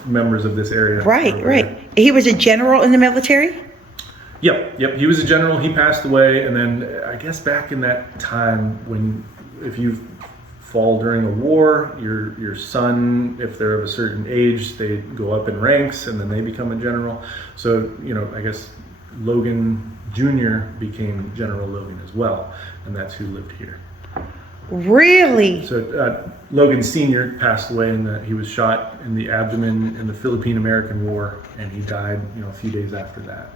members of this area. Right. There. He was a general in the military? Yep. He was a general. He passed away, and then I guess back in that time, if you fall during a war, your son, if they're of a certain age, they go up in ranks, and then they become a general. So, you know, I guess Logan Jr. became General Logan as well, and that's who lived here. Really? So Logan Sr. passed away he was shot in the abdomen in the Philippine-American War, and he died, you know, a few days after that.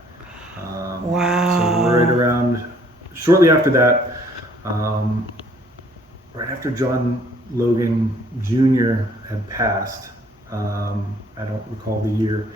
Wow. So right around, shortly after that, right after John Logan Jr. had passed, I don't recall the year,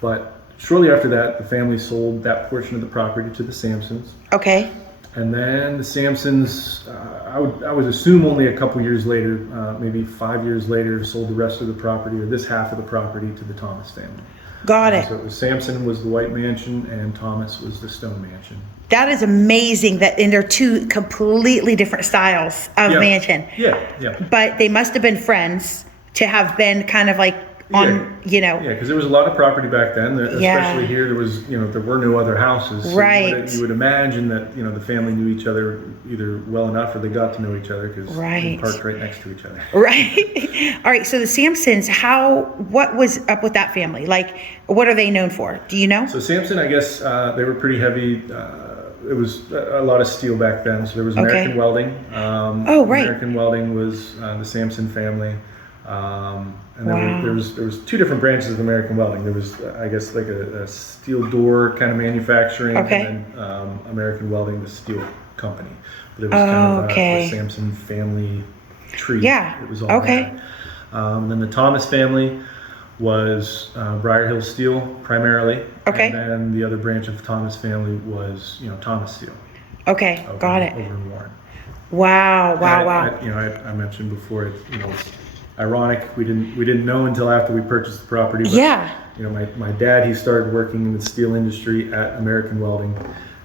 but shortly after that, the family sold that portion of the property to the Sampsons. Okay. And then the Sampsons, I would assume only a couple years later, maybe 5 years later, sold the rest of the property, or this half of the property, to the Thomas family. Got it. So it was Sampson was the White Mansion, and Thomas was the Stone Mansion. That is amazing and they're two completely different styles of mansion. Yeah. But they must have been friends to have been kind of like you know. Yeah, because there was a lot of property back then, especially here. There were no other houses. So right. You would imagine that, you know, the family knew each other either well enough, or they got to know each other because they parked right next to each other. Right. All right. So the Sampsons, what was up with that family? Like, what are they known for? Do you know? So Sampson, I guess they were pretty heavy. It was a lot of steel back then. So there was American Welding. American Welding was the Sampson family. And then there was two different branches of American Welding. There was, I guess, like a steel door kind of manufacturing, and then American Welding, the steel company. But it was kind of the Sampson family tree. Yeah. It was all that. Then the Thomas family was Briar Hill Steel primarily. Okay. And then the other branch of the Thomas family was, you know, Thomas Steel. Okay, got it. Over in Warren. Wow. I mentioned before, you know, it's ironic. We didn't know until after we purchased the property. But, you know, my dad, he started working in the steel industry at American Welding,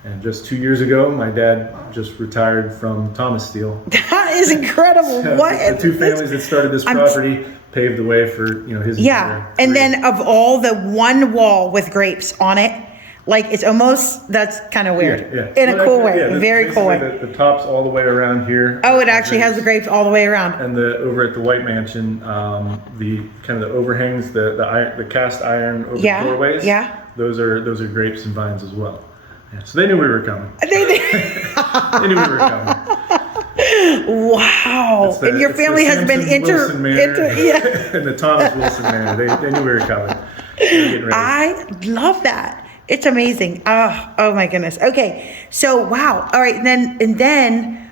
and just 2 years ago, my dad just retired from Thomas Steel. That is incredible. So what? The two families that started this property paved the way for, you know, his entire and career. then of all the one wall with grapes on it, like it's almost, that's kind of weird. In a cool way. Very cool way. The top's all the way around here. Oh, it actually has the grapes all the way around. And over at the White Mansion, the kind of the overhangs, the cast iron over the doorways. Yeah. Those are grapes and vines as well. Yeah, so they knew we were coming. They knew we were coming. Wow. And your family has been and the Thomas Wilson Manor. They knew we were coming. I love that. It's amazing. Oh my goodness. Okay. So, wow. All right. And then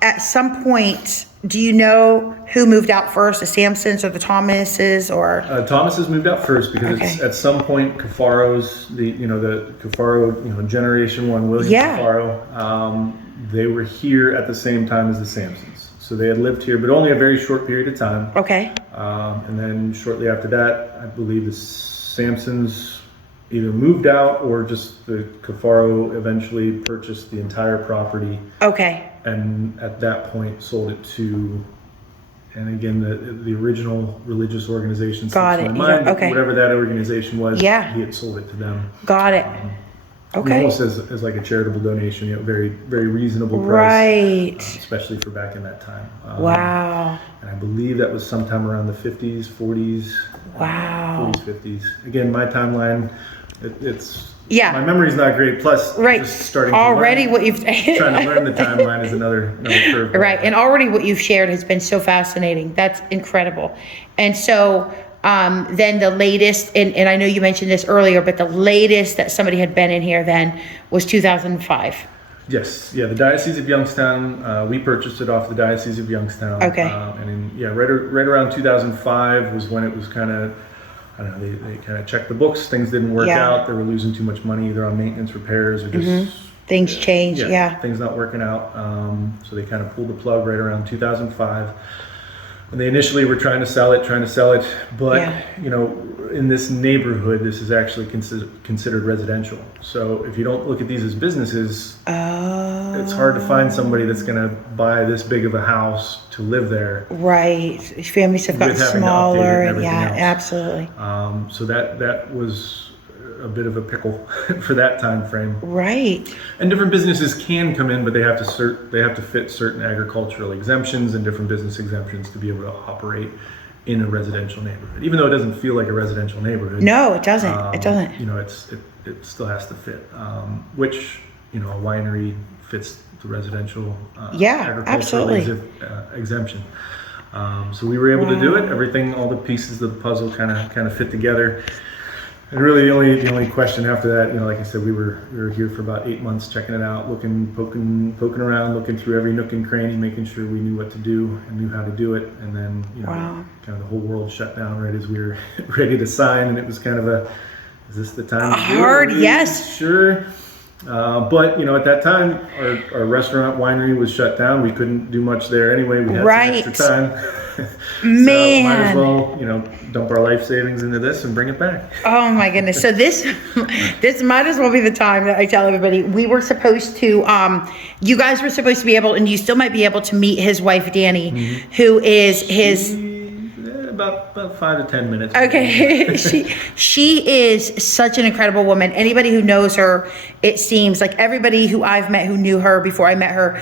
at some point, do you know who moved out first, the Sampsons or the Thomases, or? Thomas's moved out first because it's at some point Cafaro's, the Cafaro, Generation 1, William Cafaro, they were here at the same time as the Sampsons. So they had lived here, but only a very short period of time. Okay. And then shortly after that, I believe the Sampsons either moved out or just the Cafaro eventually purchased the entire property. Okay. And at that point sold it to, and again, the original religious organization. Got it. Okay. Whatever that organization was, yeah, he had sold it to them. Got it. Okay. Almost as like a charitable donation, very, very reasonable price. Right. Especially for back in that time. Wow. And I believe that was sometime around the 50s, 40s. Wow. 40s, 50s. Again, my timeline, it's my memory's not great. Plus, just starting already to learn, what you've trying to learn the timeline is another curve. Right, and already what you've shared has been so fascinating. That's incredible. And so then the latest, and I know you mentioned this earlier, but the latest that somebody had been in here then was 2005. Yes, the Diocese of Youngstown. We purchased it off the Diocese of Youngstown. Okay. And right around 2005 was when it was kind of, I don't know, they kind of checked the books. Things didn't work out. They were losing too much money either on maintenance, repairs, or just things changed. Things not working out. So they kind of pulled the plug right around 2005. And they initially were trying to sell it, but in this neighborhood, this is actually considered residential. So if you don't look at these as businesses, it's hard to find somebody that's going to buy this big of a house to live there. Right, families have gotten smaller. Yeah, absolutely. So that was a bit of a pickle for that time frame. Right. And different businesses can come in, but they have to fit certain agricultural exemptions and different business exemptions to be able to operate in a residential neighborhood. Even though it doesn't feel like a residential neighborhood. No, it doesn't. It doesn't. It still has to fit. Which a winery fits the residential agricultural exemption. So we were able to do it. Everything, all the pieces of the puzzle kind of fit together. And really, the only question after that, like I said, we were here for about 8 months, checking it out, poking around, looking through every nook and cranny, making sure we knew what to do and knew how to do it. And then, kind of the whole world shut down right as we were ready to sign, and it was kind of is this the time? Hard, yes. Sure. But at that time, our restaurant winery was shut down. We couldn't do much there anyway. We had some extra time. Man. So might as well, dump our life savings into this and bring it back. Oh my goodness. So this might as well be the time that I tell everybody we were supposed to, you guys were supposed to be able, and you still might be able to meet his wife, Dani, who is his... About 5 to 10 minutes. Okay. she is such an incredible woman. Anybody who knows her, it seems like everybody who I've met who knew her before I met her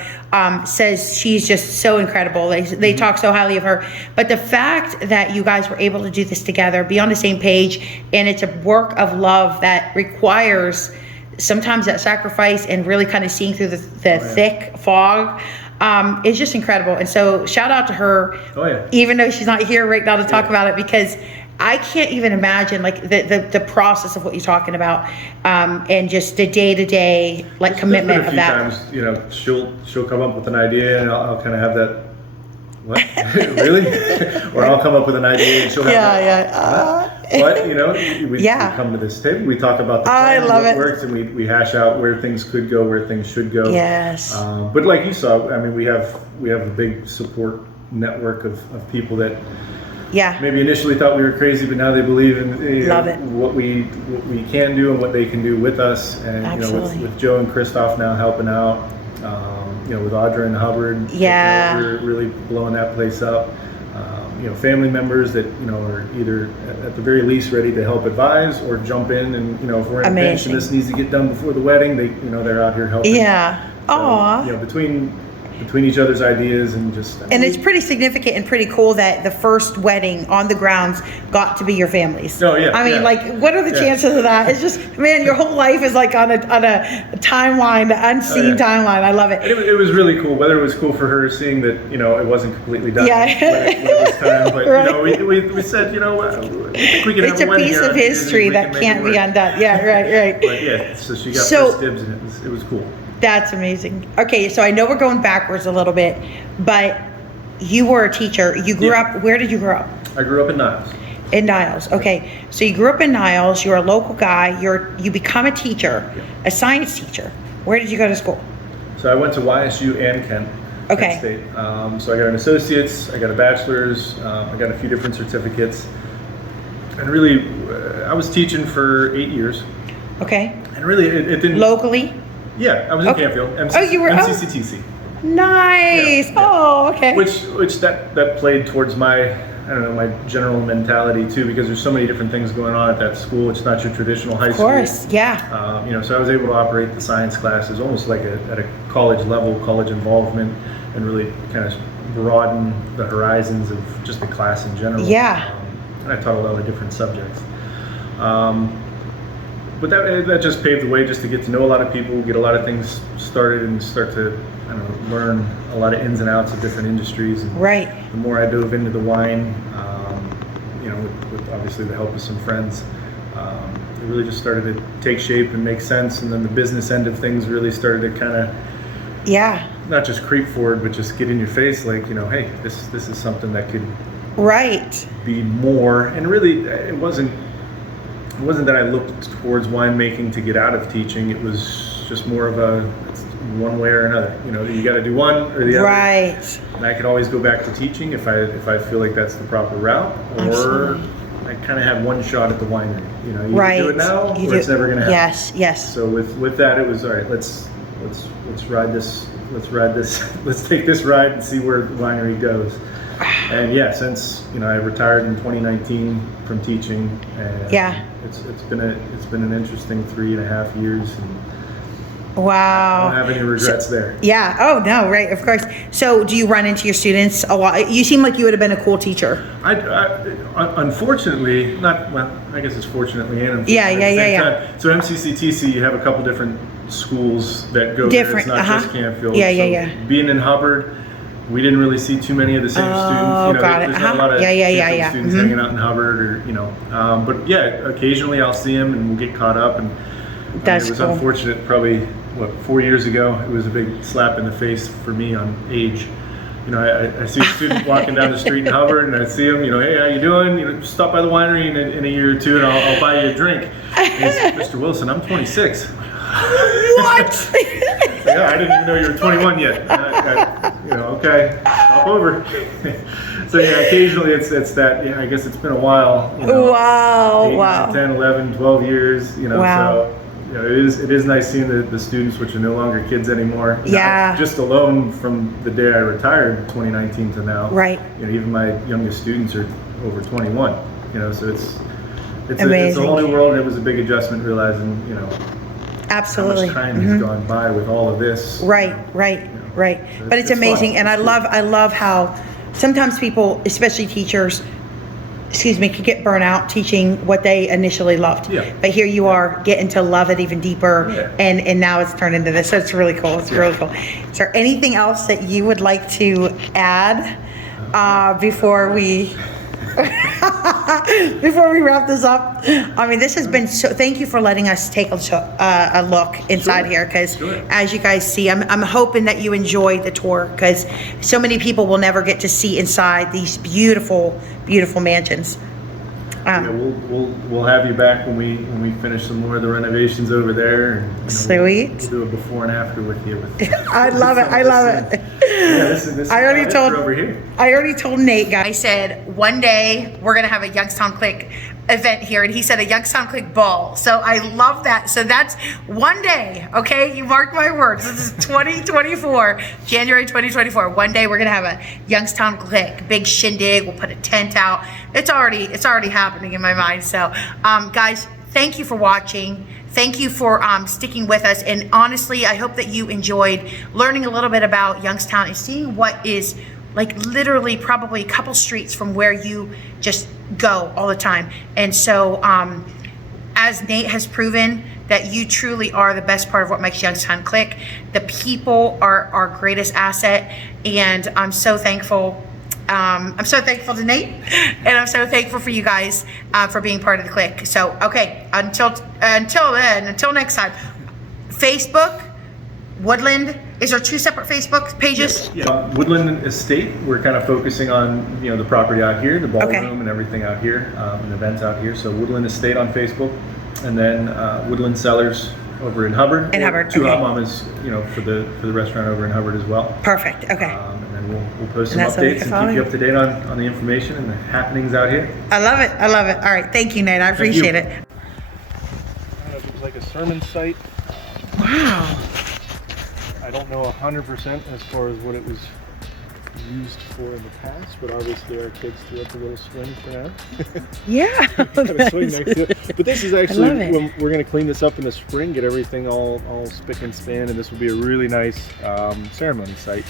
says she's just so incredible. They talk so highly of her. But the fact that you guys were able to do this together, be on the same page, and it's a work of love that requires sometimes that sacrifice and really kind of seeing through the thick fog. It's just incredible. And so shout out to her, even though she's not here right now to talk about it, because I can't even imagine like the process of what you're talking about, and just the day-to-day commitment of that. Times, she'll come up with an idea and I'll kind of have that, what? Really? Or I'll come up with an idea and she'll have but we come to this table, we talk about the plan, what works, and we hash out where things could go, where things should go. Yes. But like you saw, I mean, we have a big support network of people that maybe initially thought we were crazy, but now they believe in what we can do and what they can do with us. And with Joe and Christoph now helping out, with Audra and Hubbard, we're really blowing that place up. Family members that are either at the very least ready to help advise or jump in, and if we're in a pinch and this needs to get done before the wedding, they're out here helping. Between each other's ideas and just... And it's pretty significant and pretty cool that the first wedding on the grounds got to be your family's. Oh, yeah. I mean, what are the chances of that? It's just, man, your whole life is like on a timeline, the unseen timeline. I love it. And it was really cool. Whether it was cool for her seeing that, it wasn't completely done. When it was time. But, we said, we think we can it's have a wedding piece of history that can't be undone. Yeah, right. But so she got first dibs and it was cool. That's amazing. Okay, so I know we're going backwards a little bit, but you were a teacher. You grew up, where did you grow up? I grew up in Niles. In Niles, okay. So you grew up in Niles, you're a local guy, you become a teacher, a science teacher. Where did you go to school? So I went to YSU and Kent. Okay. Kent State. So I got an associate's, I got a bachelor's, I got a few different certificates. And really, I was teaching for 8 years. Okay. And really, it didn't... Locally? Yeah, I was in Canfield. You were... MCCTC. Nice. Yeah. Oh, okay. Which that played towards my, I don't know, my general mentality too, because there's so many different things going on at that school. It's not your traditional high school. Of course, yeah. So I was able to operate the science classes almost like at a college level, college involvement, and really kind of broaden the horizons of just the class in general. Yeah. And I taught a lot of different subjects. But that just paved the way just to get to know a lot of people, get a lot of things started, and start to, I don't know, learn a lot of ins and outs of different industries. And right. The more I dove into the wine, with obviously the help of some friends, it really just started to take shape and make sense. And then the business end of things really started to kind of, not just creep forward, but just get in your face, like, hey, this is something that could be more. And really, it wasn't that I looked towards winemaking to get out of teaching. It was just more of it's one way or another. You got to do one or the other. Right. And I could always go back to teaching if I feel like that's the proper route, or Absolutely. I kind of have one shot at the winery. You right. do it now, or it's never going to happen. Yes. So with that, it was all right. Let's ride this. Let's take this ride and see where the winery goes. And since I retired in 2019 from teaching, and it's been an interesting 3.5 years. And wow. I don't have any regrets there. Yeah. Oh no. Right. Of course. So, do you run into your students a lot? You seem like you would have been a cool teacher. I unfortunately, not well. I guess it's fortunately and unfortunately. Yeah. So MCCTC, you have a couple different schools that go different. there. It's not just Canfield. Yeah. Being in Hubbard, we didn't really see too many of the same students. Oh, got it. There's not a lot of students Mm-hmm. hanging out in Hubbard, or but occasionally I'll see them and we'll get caught up. And that's it was cool. unfortunate. Probably 4 years ago, it was a big slap in the face for me on age. I see a student walking down the street in Hubbard, and I see him. Hey, how you doing? Stop by the winery in a year or two, and I'll buy you a drink. And he's, Mr. Wilson, I'm 26. What? I didn't even know you were 21 yet. Okay, stop over. So occasionally it's that. I guess it's been a while. Wow. 10, 11, 12 years. Wow. So it is nice seeing the students, which are no longer kids anymore. Yeah. Just alone from the day I retired, 2019 to now. Right. Even my youngest students are over 21. So it's amazing. a whole new world. It was a big adjustment, realizing absolutely how much time has gone by with all of this. Right. So But it's amazing, fun. and I love how sometimes people, especially teachers, could get burnt out teaching what they initially loved. Yeah. But here you are getting to love it even deeper, and now it's turned into this. So it's really cool. It's really cool. Is there anything else that you would like to add before we wrap this up? I mean, this has been so. Thank you for letting us take a look inside here, because as you guys see, I'm hoping that you enjoy the tour, because so many people will never get to see inside these beautiful mansions. We'll have you back when we finish some more of the renovations over there. And, sweet. We'll do a before and after with you. I love it. Yeah, this I over here. already told Nate, guys. I said one day we're gonna have a Youngstown Click event here, and he said a Youngstown Click ball. So I love that. So that's one day, okay? You mark my words. This is 2024, January 2024. One day we're gonna have a Youngstown Click, big shindig. We'll put a tent out. It's already happening in my mind. So, guys, thank you for watching. Thank you for sticking with us. And honestly, I hope that you enjoyed learning a little bit about Youngstown and seeing what is like literally probably a couple streets from where you just go all the time. And so as Nate has proven, that you truly are the best part of what makes Youngstown click. The people are our greatest asset, and I'm so thankful. I'm so thankful to Nate, and I'm so thankful for you guys for being part of the click. So, okay, until next time, Facebook, Woodland. Is there 2 separate Facebook pages? Yeah, Woodland Estate. We're kind of focusing on the property out here, the ballroom and everything out here, and events out here. So Woodland Estate on Facebook, and then Woodland Cellars over in Hubbard. In Hubbard. 2 hot mamas, for the restaurant over in Hubbard as well. Perfect. Okay. And then we'll post some updates and keep you up to date on the information and the happenings out here. I love it. I love it. All right. Thank you, Nate. I appreciate it. I don't know if it was like a sermon site. Wow. I don't know 100% as far as what it was used for in the past, but obviously our kids threw up a little swing for now. Yeah. A swing next to it. But this is actually when we're going to clean this up in the spring, get everything all spick and span, and this will be a really nice ceremony site.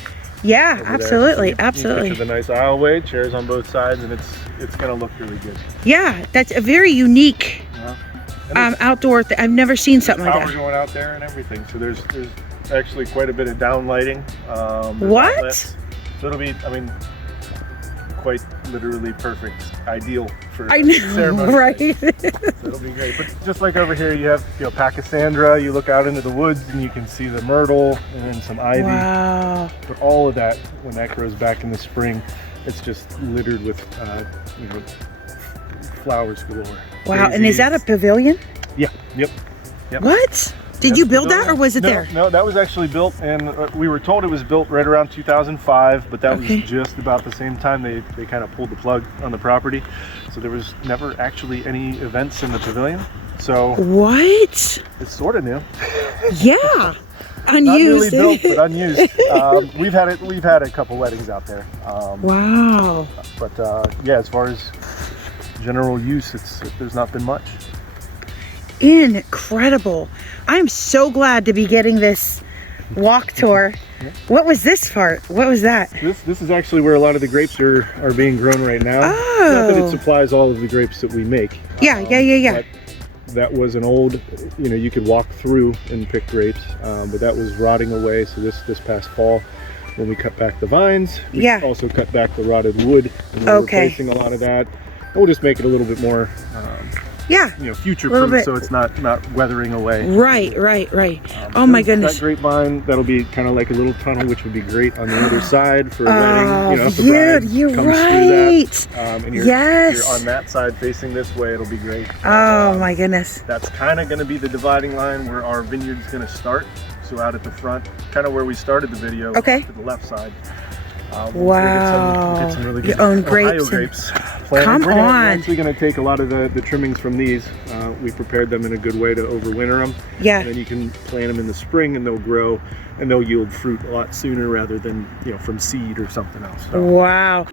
Yeah, absolutely, absolutely. The nice aisleway, chairs on both sides, and it's going to look really good. Yeah, that's a very unique outdoor thing. I've never seen something like that. Power going out there and everything, so there's actually quite a bit of down lighting. What? Outlets. So it'll be, quite literally perfect, ideal for ceremony. Right? So it'll be great. But just like over here, you have Pachysandra. You look out into the woods and you can see the myrtle and then some ivy. Wow. But all of that, when that grows back in the spring, it's just littered with flowers galore. Wow. And is that a pavilion? Yeah. Yep. What? Did you build that, or was it there? No, that was actually built, and we were told it was built right around 2005, but that was just about the same time they kind of pulled the plug on the property. So there was never actually any events in the pavilion. So what? It's sort of new. Yeah. Not really Unused. built, but unused. We've had a couple weddings out there. Wow. But yeah, as far as general use, there's not been much. Incredible. I'm so glad to be getting this walk tour. What was this part? What was that? This is actually where a lot of the grapes are being grown right now. Oh. Not that it supplies all of the grapes that we make. Yeah. But that was an old, you could walk through and pick grapes, but that was rotting away. So this past fall, when we cut back the vines, we also cut back the rotted wood, and we're replacing a lot of that. And we'll just make it a little bit more future-proof, so it's not weathering away. Right. Oh my goodness. That grapevine, that'll be kind of like a little tunnel, which would be great on the other side for a wedding. If the bride you're comes right. through that, and you're on that side facing this way, it'll be great. Oh my goodness. That's kind of going to be the dividing line where our vineyard's going to start. So out at the front, kind of where we started the video, to the left side. Wow. We'll get some really good your own Ohio grapes. We're on. going to take a lot of the trimmings from these. We prepared them in a good way to overwinter them. Yeah. And then you can plant them in the spring and they'll grow and they'll yield fruit a lot sooner rather than, from seed or something else. So. Wow.